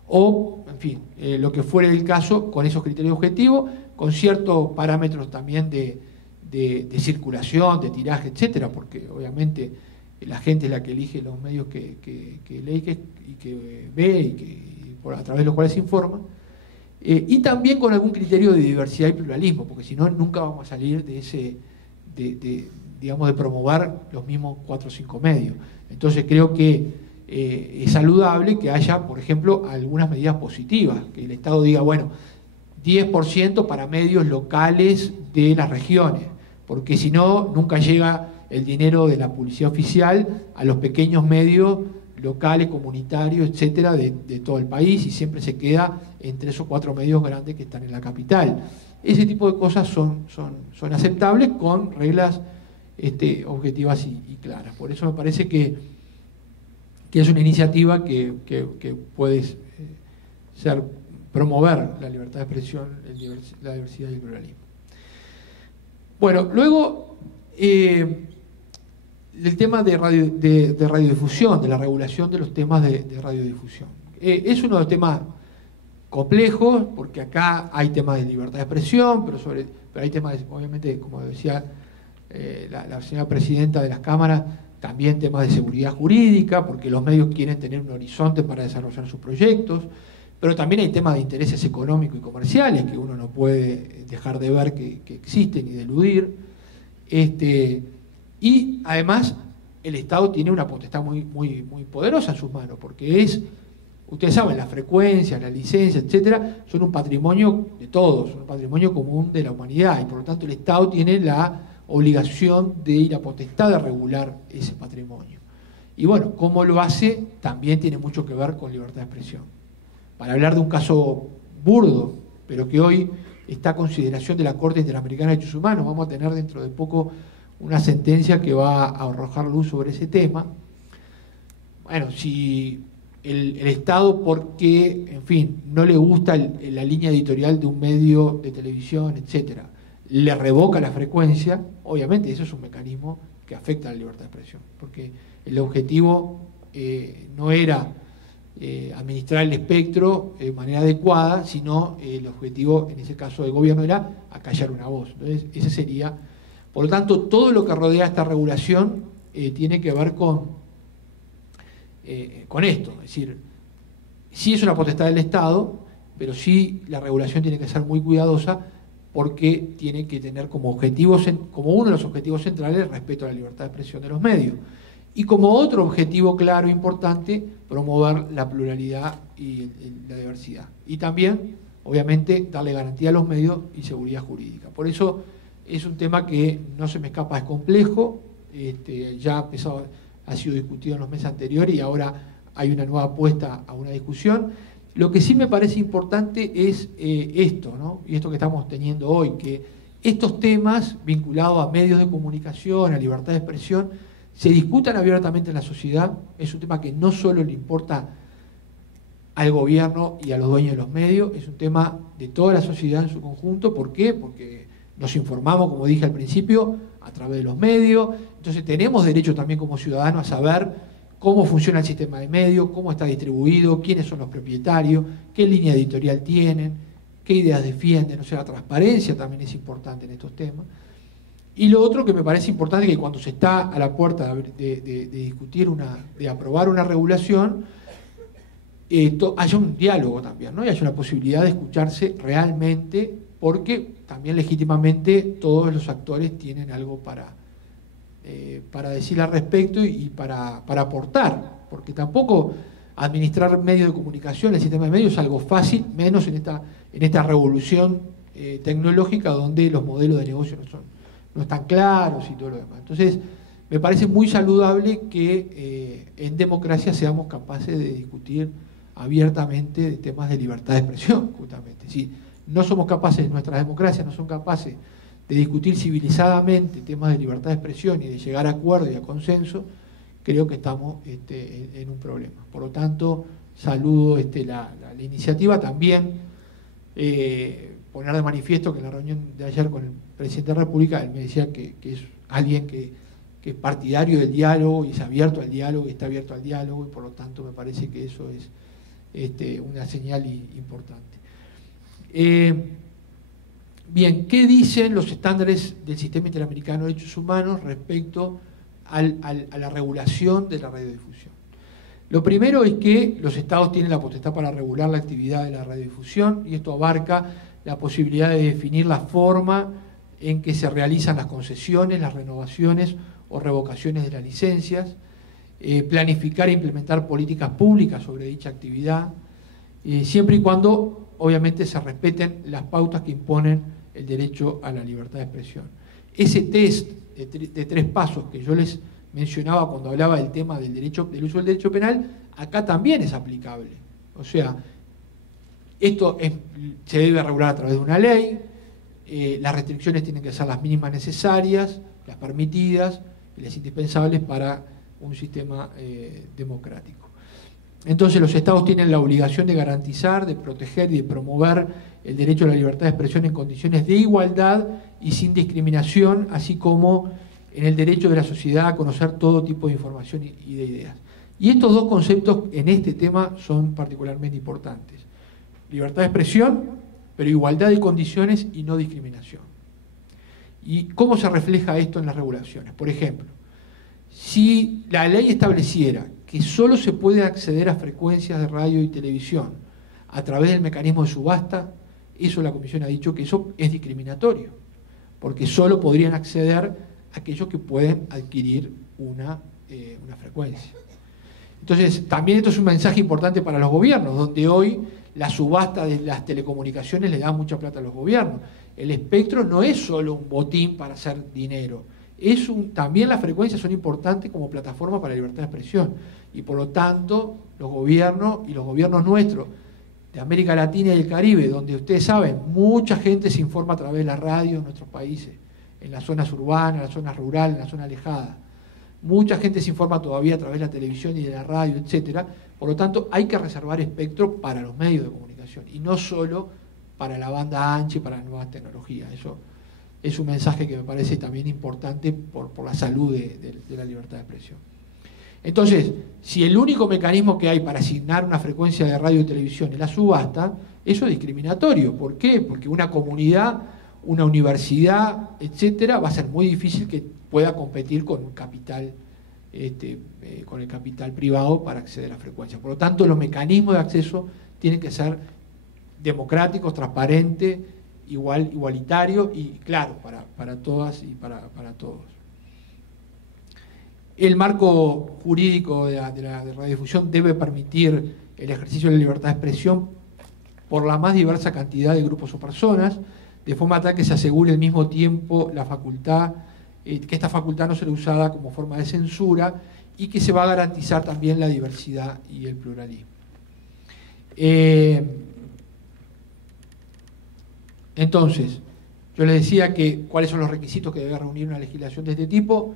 O, en fin, lo que fuere del caso con esos criterios objetivos, con ciertos parámetros también de circulación, de tiraje, etcétera, porque obviamente la gente es la que elige los medios que lee y que ve y a través de los cuales se informa, y también con algún criterio de diversidad y pluralismo, porque si no, nunca vamos a salir de ese, digamos, de promover los mismos 4 o 5 medios. Entonces creo que es saludable que haya, por ejemplo, algunas medidas positivas, que el Estado diga, bueno, 10% para medios locales de las regiones, porque si no, nunca llega el dinero de la publicidad oficial a los pequeños medios locales, comunitarios, etcétera, de todo el país, y siempre se queda en 3 o 4 medios grandes que están en la capital. Ese tipo de cosas son aceptables con reglas objetivas y claras. Por eso me parece que es una iniciativa que puede promover la libertad de expresión, la diversidad y el pluralismo. Bueno, luego el tema de radiodifusión, de la regulación de los temas de radiodifusión. Es uno de los temas complejos, porque acá hay temas de libertad de expresión, pero hay temas, obviamente, como decía la señora presidenta de las cámaras, también temas de seguridad jurídica, porque los medios quieren tener un horizonte para desarrollar sus proyectos, pero también hay temas de intereses económicos y comerciales que uno no puede dejar de ver que existen y de eludir. Y además el Estado tiene una potestad muy poderosa en sus manos, porque ustedes saben, la frecuencia, la licencia, etcétera, son un patrimonio de todos, son un patrimonio común de la humanidad, y por lo tanto el Estado tiene la obligación y la potestad de regular ese patrimonio. Y bueno, cómo lo hace también tiene mucho que ver con libertad de expresión. Para hablar de un caso burdo, pero que hoy está a consideración de la Corte Interamericana de Derechos Humanos, vamos a tener dentro de poco una sentencia que va a arrojar luz sobre ese tema. Bueno, si el Estado, porque, en fin, no le gusta la línea editorial de un medio de televisión, etcétera, le revoca la frecuencia, obviamente eso es un mecanismo que afecta a la libertad de expresión, porque el objetivo no era administrar el espectro de manera adecuada, sino el objetivo, en ese caso del gobierno, era acallar una voz. Entonces, ese sería. Por lo tanto, todo lo que rodea esta regulación tiene que ver con esto. Es decir, sí es una potestad del Estado, pero sí la regulación tiene que ser muy cuidadosa, porque tiene que tener como uno de los objetivos centrales el respeto a la libertad de expresión de los medios. Y como otro objetivo claro e importante, promover la pluralidad y la diversidad. Y también, obviamente, darle garantía a los medios y seguridad jurídica. Por eso es un tema que no se me escapa, es complejo, ya ha sido discutido en los meses anteriores y ahora hay una nueva apuesta a una discusión. Lo que sí me parece importante es esto, ¿no? Y esto que estamos teniendo hoy, que estos temas vinculados a medios de comunicación, a libertad de expresión, se discutan abiertamente en la sociedad. Es un tema que no solo le importa al gobierno y a los dueños de los medios, es un tema de toda la sociedad en su conjunto. ¿Por qué? Porque nos informamos, como dije al principio, a través de los medios. Entonces tenemos derecho también como ciudadanos a saber cómo funciona el sistema de medios, cómo está distribuido, quiénes son los propietarios, qué línea editorial tienen, qué ideas defienden. O sea, la transparencia también es importante en estos temas. Y lo otro que me parece importante es que cuando se está a la puerta de discutir de aprobar una regulación, haya un diálogo también, ¿no? Y haya una posibilidad de escucharse realmente, porque también legítimamente todos los actores tienen algo para decir al respecto y para aportar, porque tampoco administrar medios de comunicación, el sistema de medios es algo fácil, menos en esta revolución tecnológica donde los modelos de negocio no están claros y todo lo demás. Entonces, me parece muy saludable que en democracia seamos capaces de discutir abiertamente de temas de libertad de expresión, justamente. Si no somos capaces, nuestras democracias no son capaces de discutir civilizadamente temas de libertad de expresión y de llegar a acuerdo y a consenso, creo que estamos en un problema. Por lo tanto, saludo la iniciativa. También poner de manifiesto que en la reunión de ayer con el presidente de la República, él me decía que es alguien que es partidario del diálogo y es abierto al diálogo y está abierto al diálogo, y por lo tanto me parece que eso es una señal importante. Bien, ¿qué dicen los estándares del Sistema Interamericano de Derechos Humanos respecto a la regulación de la radiodifusión? Lo primero es que los estados tienen la potestad para regular la actividad de la radiodifusión, y esto abarca la posibilidad de definir la forma en que se realizan las concesiones, las renovaciones o revocaciones de las licencias, planificar e implementar políticas públicas sobre dicha actividad, siempre y cuando obviamente se respeten las pautas que imponen el derecho a la libertad de expresión. Ese test de 3 pasos que yo les mencionaba cuando hablaba del tema del uso del derecho penal, acá también es aplicable. O sea, esto se debe regular a través de una ley, las restricciones tienen que ser las mínimas necesarias, las permitidas y las indispensables para un sistema democrático. Entonces los estados tienen la obligación de garantizar, de proteger y de promover el derecho a la libertad de expresión en condiciones de igualdad y sin discriminación, así como en el derecho de la sociedad a conocer todo tipo de información y de ideas. Y estos 2 conceptos en este tema son particularmente importantes. Libertad de expresión, pero igualdad de condiciones y no discriminación. ¿Y cómo se refleja esto en las regulaciones? Por ejemplo, si la ley estableciera que solo se puede acceder a frecuencias de radio y televisión a través del mecanismo de subasta, eso la Comisión ha dicho que eso es discriminatorio, porque solo podrían acceder aquellos que pueden adquirir una frecuencia. Entonces, también esto es un mensaje importante para los gobiernos, donde hoy la subasta de las telecomunicaciones le da mucha plata a los gobiernos. El espectro no es solo un botín para hacer dinero, también las frecuencias son importantes como plataforma para la libertad de expresión, y por lo tanto los gobiernos y los gobiernos nuestros de América Latina y el Caribe, donde ustedes saben, mucha gente se informa a través de la radio en nuestros países, en las zonas urbanas, en las zonas rurales, en las zonas alejadas. Mucha gente se informa todavía a través de la televisión y de la radio, etcétera. Por lo tanto, hay que reservar espectro para los medios de comunicación y no solo para la banda ancha y para las nuevas tecnologías. Eso es un mensaje que me parece también importante por la salud de la libertad de expresión. Entonces, si el único mecanismo que hay para asignar una frecuencia de radio y televisión es la subasta, eso es discriminatorio. ¿Por qué? Porque una comunidad, una universidad, etcétera, va a ser muy difícil que pueda competir con un capital, con el capital privado para acceder a frecuencias. Por lo tanto, los mecanismos de acceso tienen que ser democráticos, transparentes, igualitarios y claro, para todas y para todos. El marco jurídico de la radiodifusión debe permitir el ejercicio de la libertad de expresión por la más diversa cantidad de grupos o personas, de forma tal que se asegure al mismo tiempo la facultad, que esta facultad no será usada como forma de censura y que se va a garantizar también la diversidad y el pluralismo. Entonces, yo les decía que cuáles son los requisitos que debe reunir una legislación de este tipo: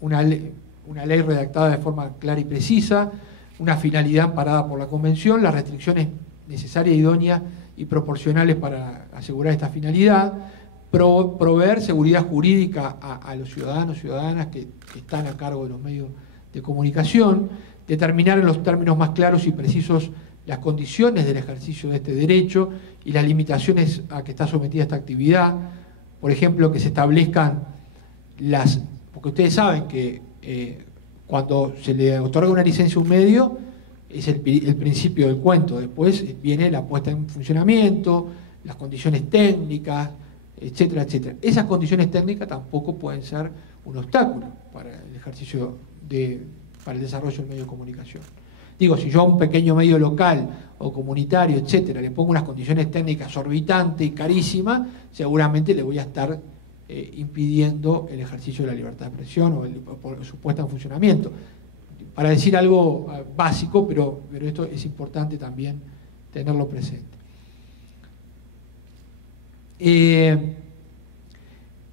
una ley redactada de forma clara y precisa, una finalidad amparada por la Convención, las restricciones necesarias, idóneas y proporcionales para asegurar esta finalidad, proveer seguridad jurídica a los ciudadanos y ciudadanas que están a cargo de los medios de comunicación, determinar en los términos más claros y precisos las condiciones del ejercicio de este derecho y las limitaciones a que está sometida esta actividad. Por ejemplo, que se establezcan porque ustedes saben que cuando se le otorga una licencia a un medio, es el principio del cuento. Después viene la puesta en funcionamiento, las condiciones técnicas, etcétera, etcétera. Esas condiciones técnicas tampoco pueden ser un obstáculo para el ejercicio para el desarrollo del medio de comunicación. Digo, si yo a un pequeño medio local o comunitario, etcétera, le pongo unas condiciones técnicas exorbitantes y carísimas, seguramente le voy a estar impidiendo el ejercicio de la libertad de expresión o su puesta en funcionamiento. Para decir algo básico, pero esto es importante también tenerlo presente.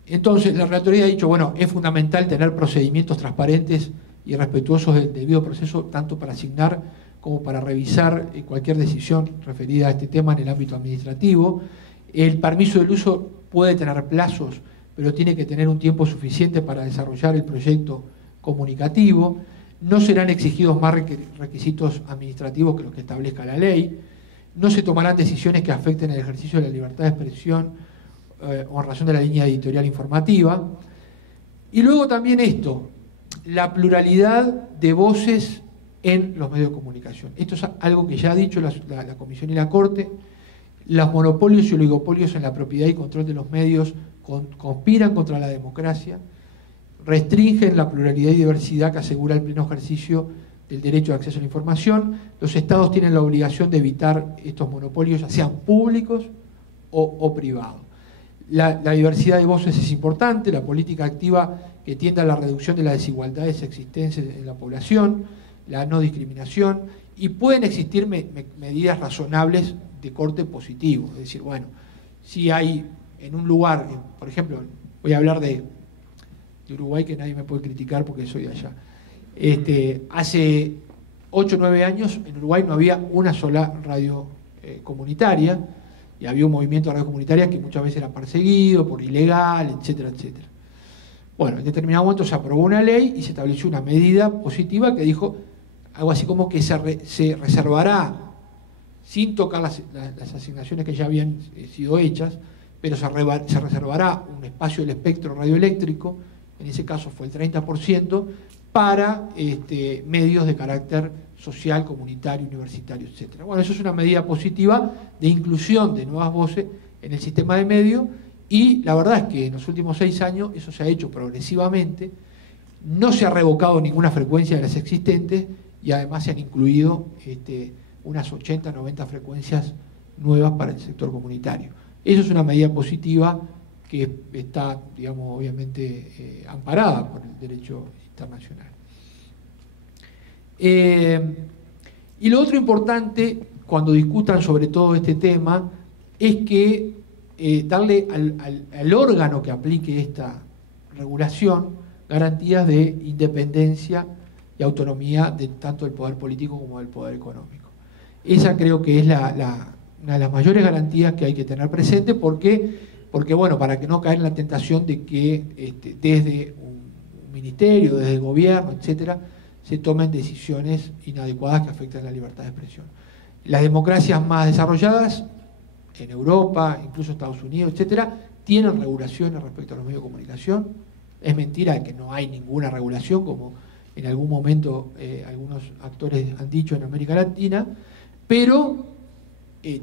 Entonces, la Relatoría ha dicho, bueno, es fundamental tener procedimientos transparentes y respetuosos del debido proceso, tanto para asignar como para revisar cualquier decisión referida a este tema en el ámbito administrativo. El permiso del uso puede tener plazos, pero tiene que tener un tiempo suficiente para desarrollar el proyecto comunicativo. No serán exigidos más requisitos administrativos que los que establezca la ley. No se tomarán decisiones que afecten el ejercicio de la libertad de expresión o en razón de la línea editorial informativa. Y luego también esto, la pluralidad de voces en los medios de comunicación. Esto es algo que ya ha dicho la Comisión y la Corte. Los monopolios y oligopolios en la propiedad y control de los medios conspiran contra la democracia, restringen la pluralidad y diversidad que asegura el pleno ejercicio del derecho de acceso a la información. Los estados tienen la obligación de evitar estos monopolios, ya sean públicos o privados. La diversidad de voces es importante, la política activa que tienda a la reducción de las desigualdades existentes en la población, la no discriminación, y pueden existir medidas razonables de corte positivo. Es decir, bueno, si hay en un lugar, por ejemplo, voy a hablar de Uruguay, que nadie me puede criticar porque soy de allá. Hace 8 o 9 años en Uruguay no había una sola radio comunitaria, y había un movimiento de radio comunitaria que muchas veces era perseguido por ilegal, etcétera, etcétera. Bueno, en determinado momento se aprobó una ley y se estableció una medida positiva que dijo algo así como que se reservará, sin tocar las asignaciones que ya habían sido hechas, pero se reservará un espacio del espectro radioeléctrico, en ese caso fue el 30%, para medios de carácter social, comunitario, universitario, etc. Bueno, eso es una medida positiva de inclusión de nuevas voces en el sistema de medios, y la verdad es que en los últimos 6 años eso se ha hecho progresivamente, no se ha revocado ninguna frecuencia de las existentes, y además se han incluido unas 80, 90 frecuencias nuevas para el sector comunitario. Eso es una medida positiva que está, digamos, obviamente amparada por el derecho internacional. Y lo otro importante, cuando discutan sobre todo este tema, es que darle al órgano que aplique esta regulación garantías de independencia y autonomía de tanto del poder político como del poder económico. Esa creo que es una de las mayores garantías que hay que tener presente, porque bueno, para que no caer en la tentación de que desde un ministerio, desde el gobierno, etcétera, se tomen decisiones inadecuadas que afecten la libertad de expresión. Las democracias más desarrolladas, en Europa, incluso Estados Unidos, etcétera, tienen regulaciones respecto a los medios de comunicación. Es mentira que no hay ninguna regulación, como en algún momento algunos actores han dicho en América Latina, pero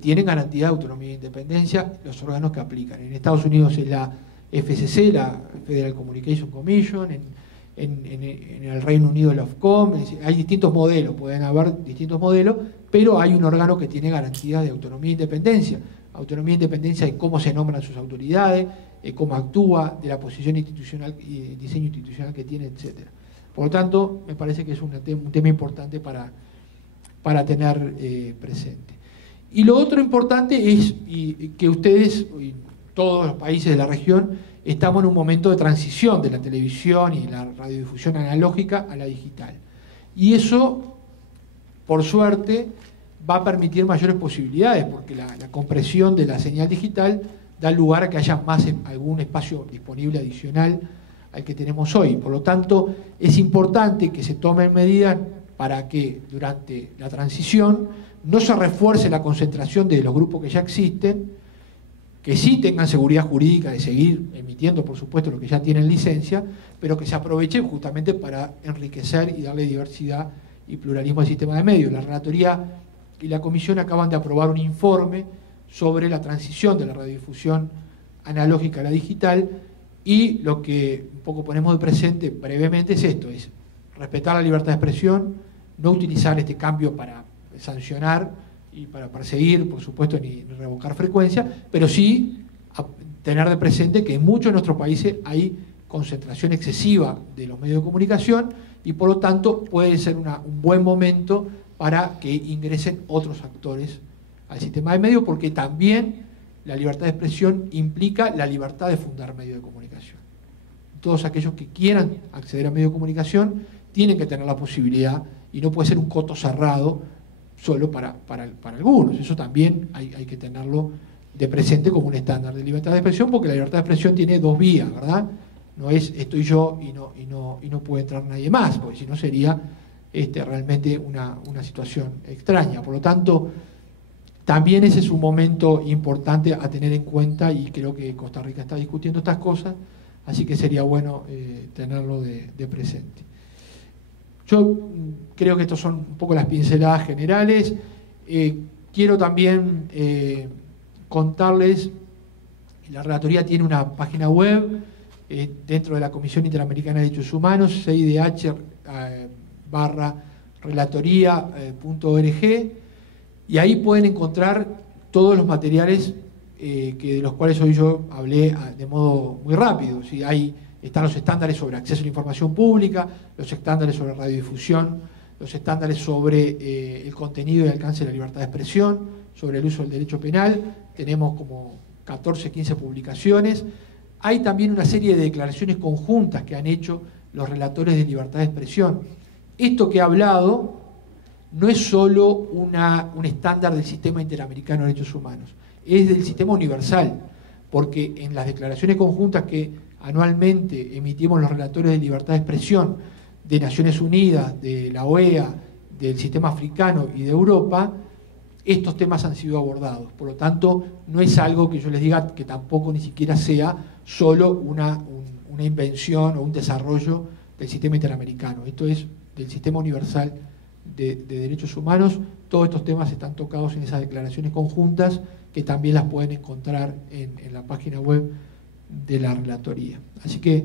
tienen garantía de autonomía e independencia los órganos que aplican. En Estados Unidos es la FCC, la Federal Communication Commission, en el Reino Unido la Ofcom. Hay distintos modelos, pueden haber distintos modelos, pero hay un órgano que tiene garantía de autonomía e independencia. Autonomía e independencia de cómo se nombran sus autoridades, cómo actúa, de la posición institucional y diseño institucional que tiene, etcétera. Por lo tanto, me parece que es un tema importante para tener presente. Y lo otro importante es que ustedes, y todos los países de la región, estamos en un momento de transición de la televisión y la radiodifusión analógica a la digital. Y eso, por suerte, va a permitir mayores posibilidades, porque la compresión de la señal digital da lugar a que haya algún espacio disponible adicional al que tenemos hoy. Por lo tanto, es importante que se tomen medidas para que durante la transición no se refuerce la concentración de los grupos que ya existen, que sí tengan seguridad jurídica de seguir emitiendo, por supuesto, lo que ya tienen licencia, pero que se aproveche justamente para enriquecer y darle diversidad y pluralismo al sistema de medios. La Relatoría y la Comisión acaban de aprobar un informe sobre la transición de la radiodifusión analógica a la digital, y lo que un poco ponemos de presente brevemente es esto, es respetar la libertad de expresión, no utilizar este cambio para sancionar y para perseguir, por supuesto, ni revocar frecuencia, pero sí tener de presente que en muchos de nuestros países hay concentración excesiva de los medios de comunicación y por lo tanto puede ser un buen momento para que ingresen otros actores al sistema de medios, porque también la libertad de expresión implica la libertad de fundar medios de comunicación. Todos aquellos que quieran acceder a medios de comunicación tienen que tener la posibilidad, y no puede ser un coto cerrado solo para algunos. Eso también hay que tenerlo de presente como un estándar de libertad de expresión, porque la libertad de expresión tiene dos vías, ¿verdad? No es estoy yo y no puede entrar nadie más, porque si no sería realmente una situación extraña. Por lo tanto, también ese es un momento importante a tener en cuenta, y creo que Costa Rica está discutiendo estas cosas, así que sería bueno tenerlo de presente. Yo creo que estas son un poco las pinceladas generales. Quiero también contarles que la Relatoría tiene una página web dentro de la Comisión Interamericana de Derechos Humanos, CIDH/relatoría.org, y ahí pueden encontrar todos los materiales de los cuales hoy yo hablé de modo muy rápido. ¿Sí? Ahí están los estándares sobre acceso a la información pública, los estándares sobre radiodifusión, los estándares sobre el contenido y alcance de la libertad de expresión, sobre el uso del derecho penal. Tenemos como 14, 15 publicaciones. Hay también una serie de declaraciones conjuntas que han hecho los relatores de libertad de expresión. Esto que he hablado no es solo un estándar del Sistema Interamericano de Derechos Humanos, es del sistema universal, porque en las declaraciones conjuntas que anualmente emitimos los relatores de libertad de expresión de Naciones Unidas, de la OEA, del sistema africano y de Europa, estos temas han sido abordados. Por lo tanto, no es algo que yo les diga que tampoco ni siquiera sea solo una invención o un desarrollo del sistema interamericano. Esto es del sistema universal de derechos humanos. Todos estos temas están tocados en esas declaraciones conjuntas, que también las pueden encontrar en la página web de la Relatoría. Así que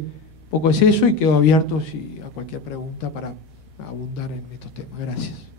poco es eso, y quedo abierto a cualquier pregunta para abundar en estos temas. Gracias.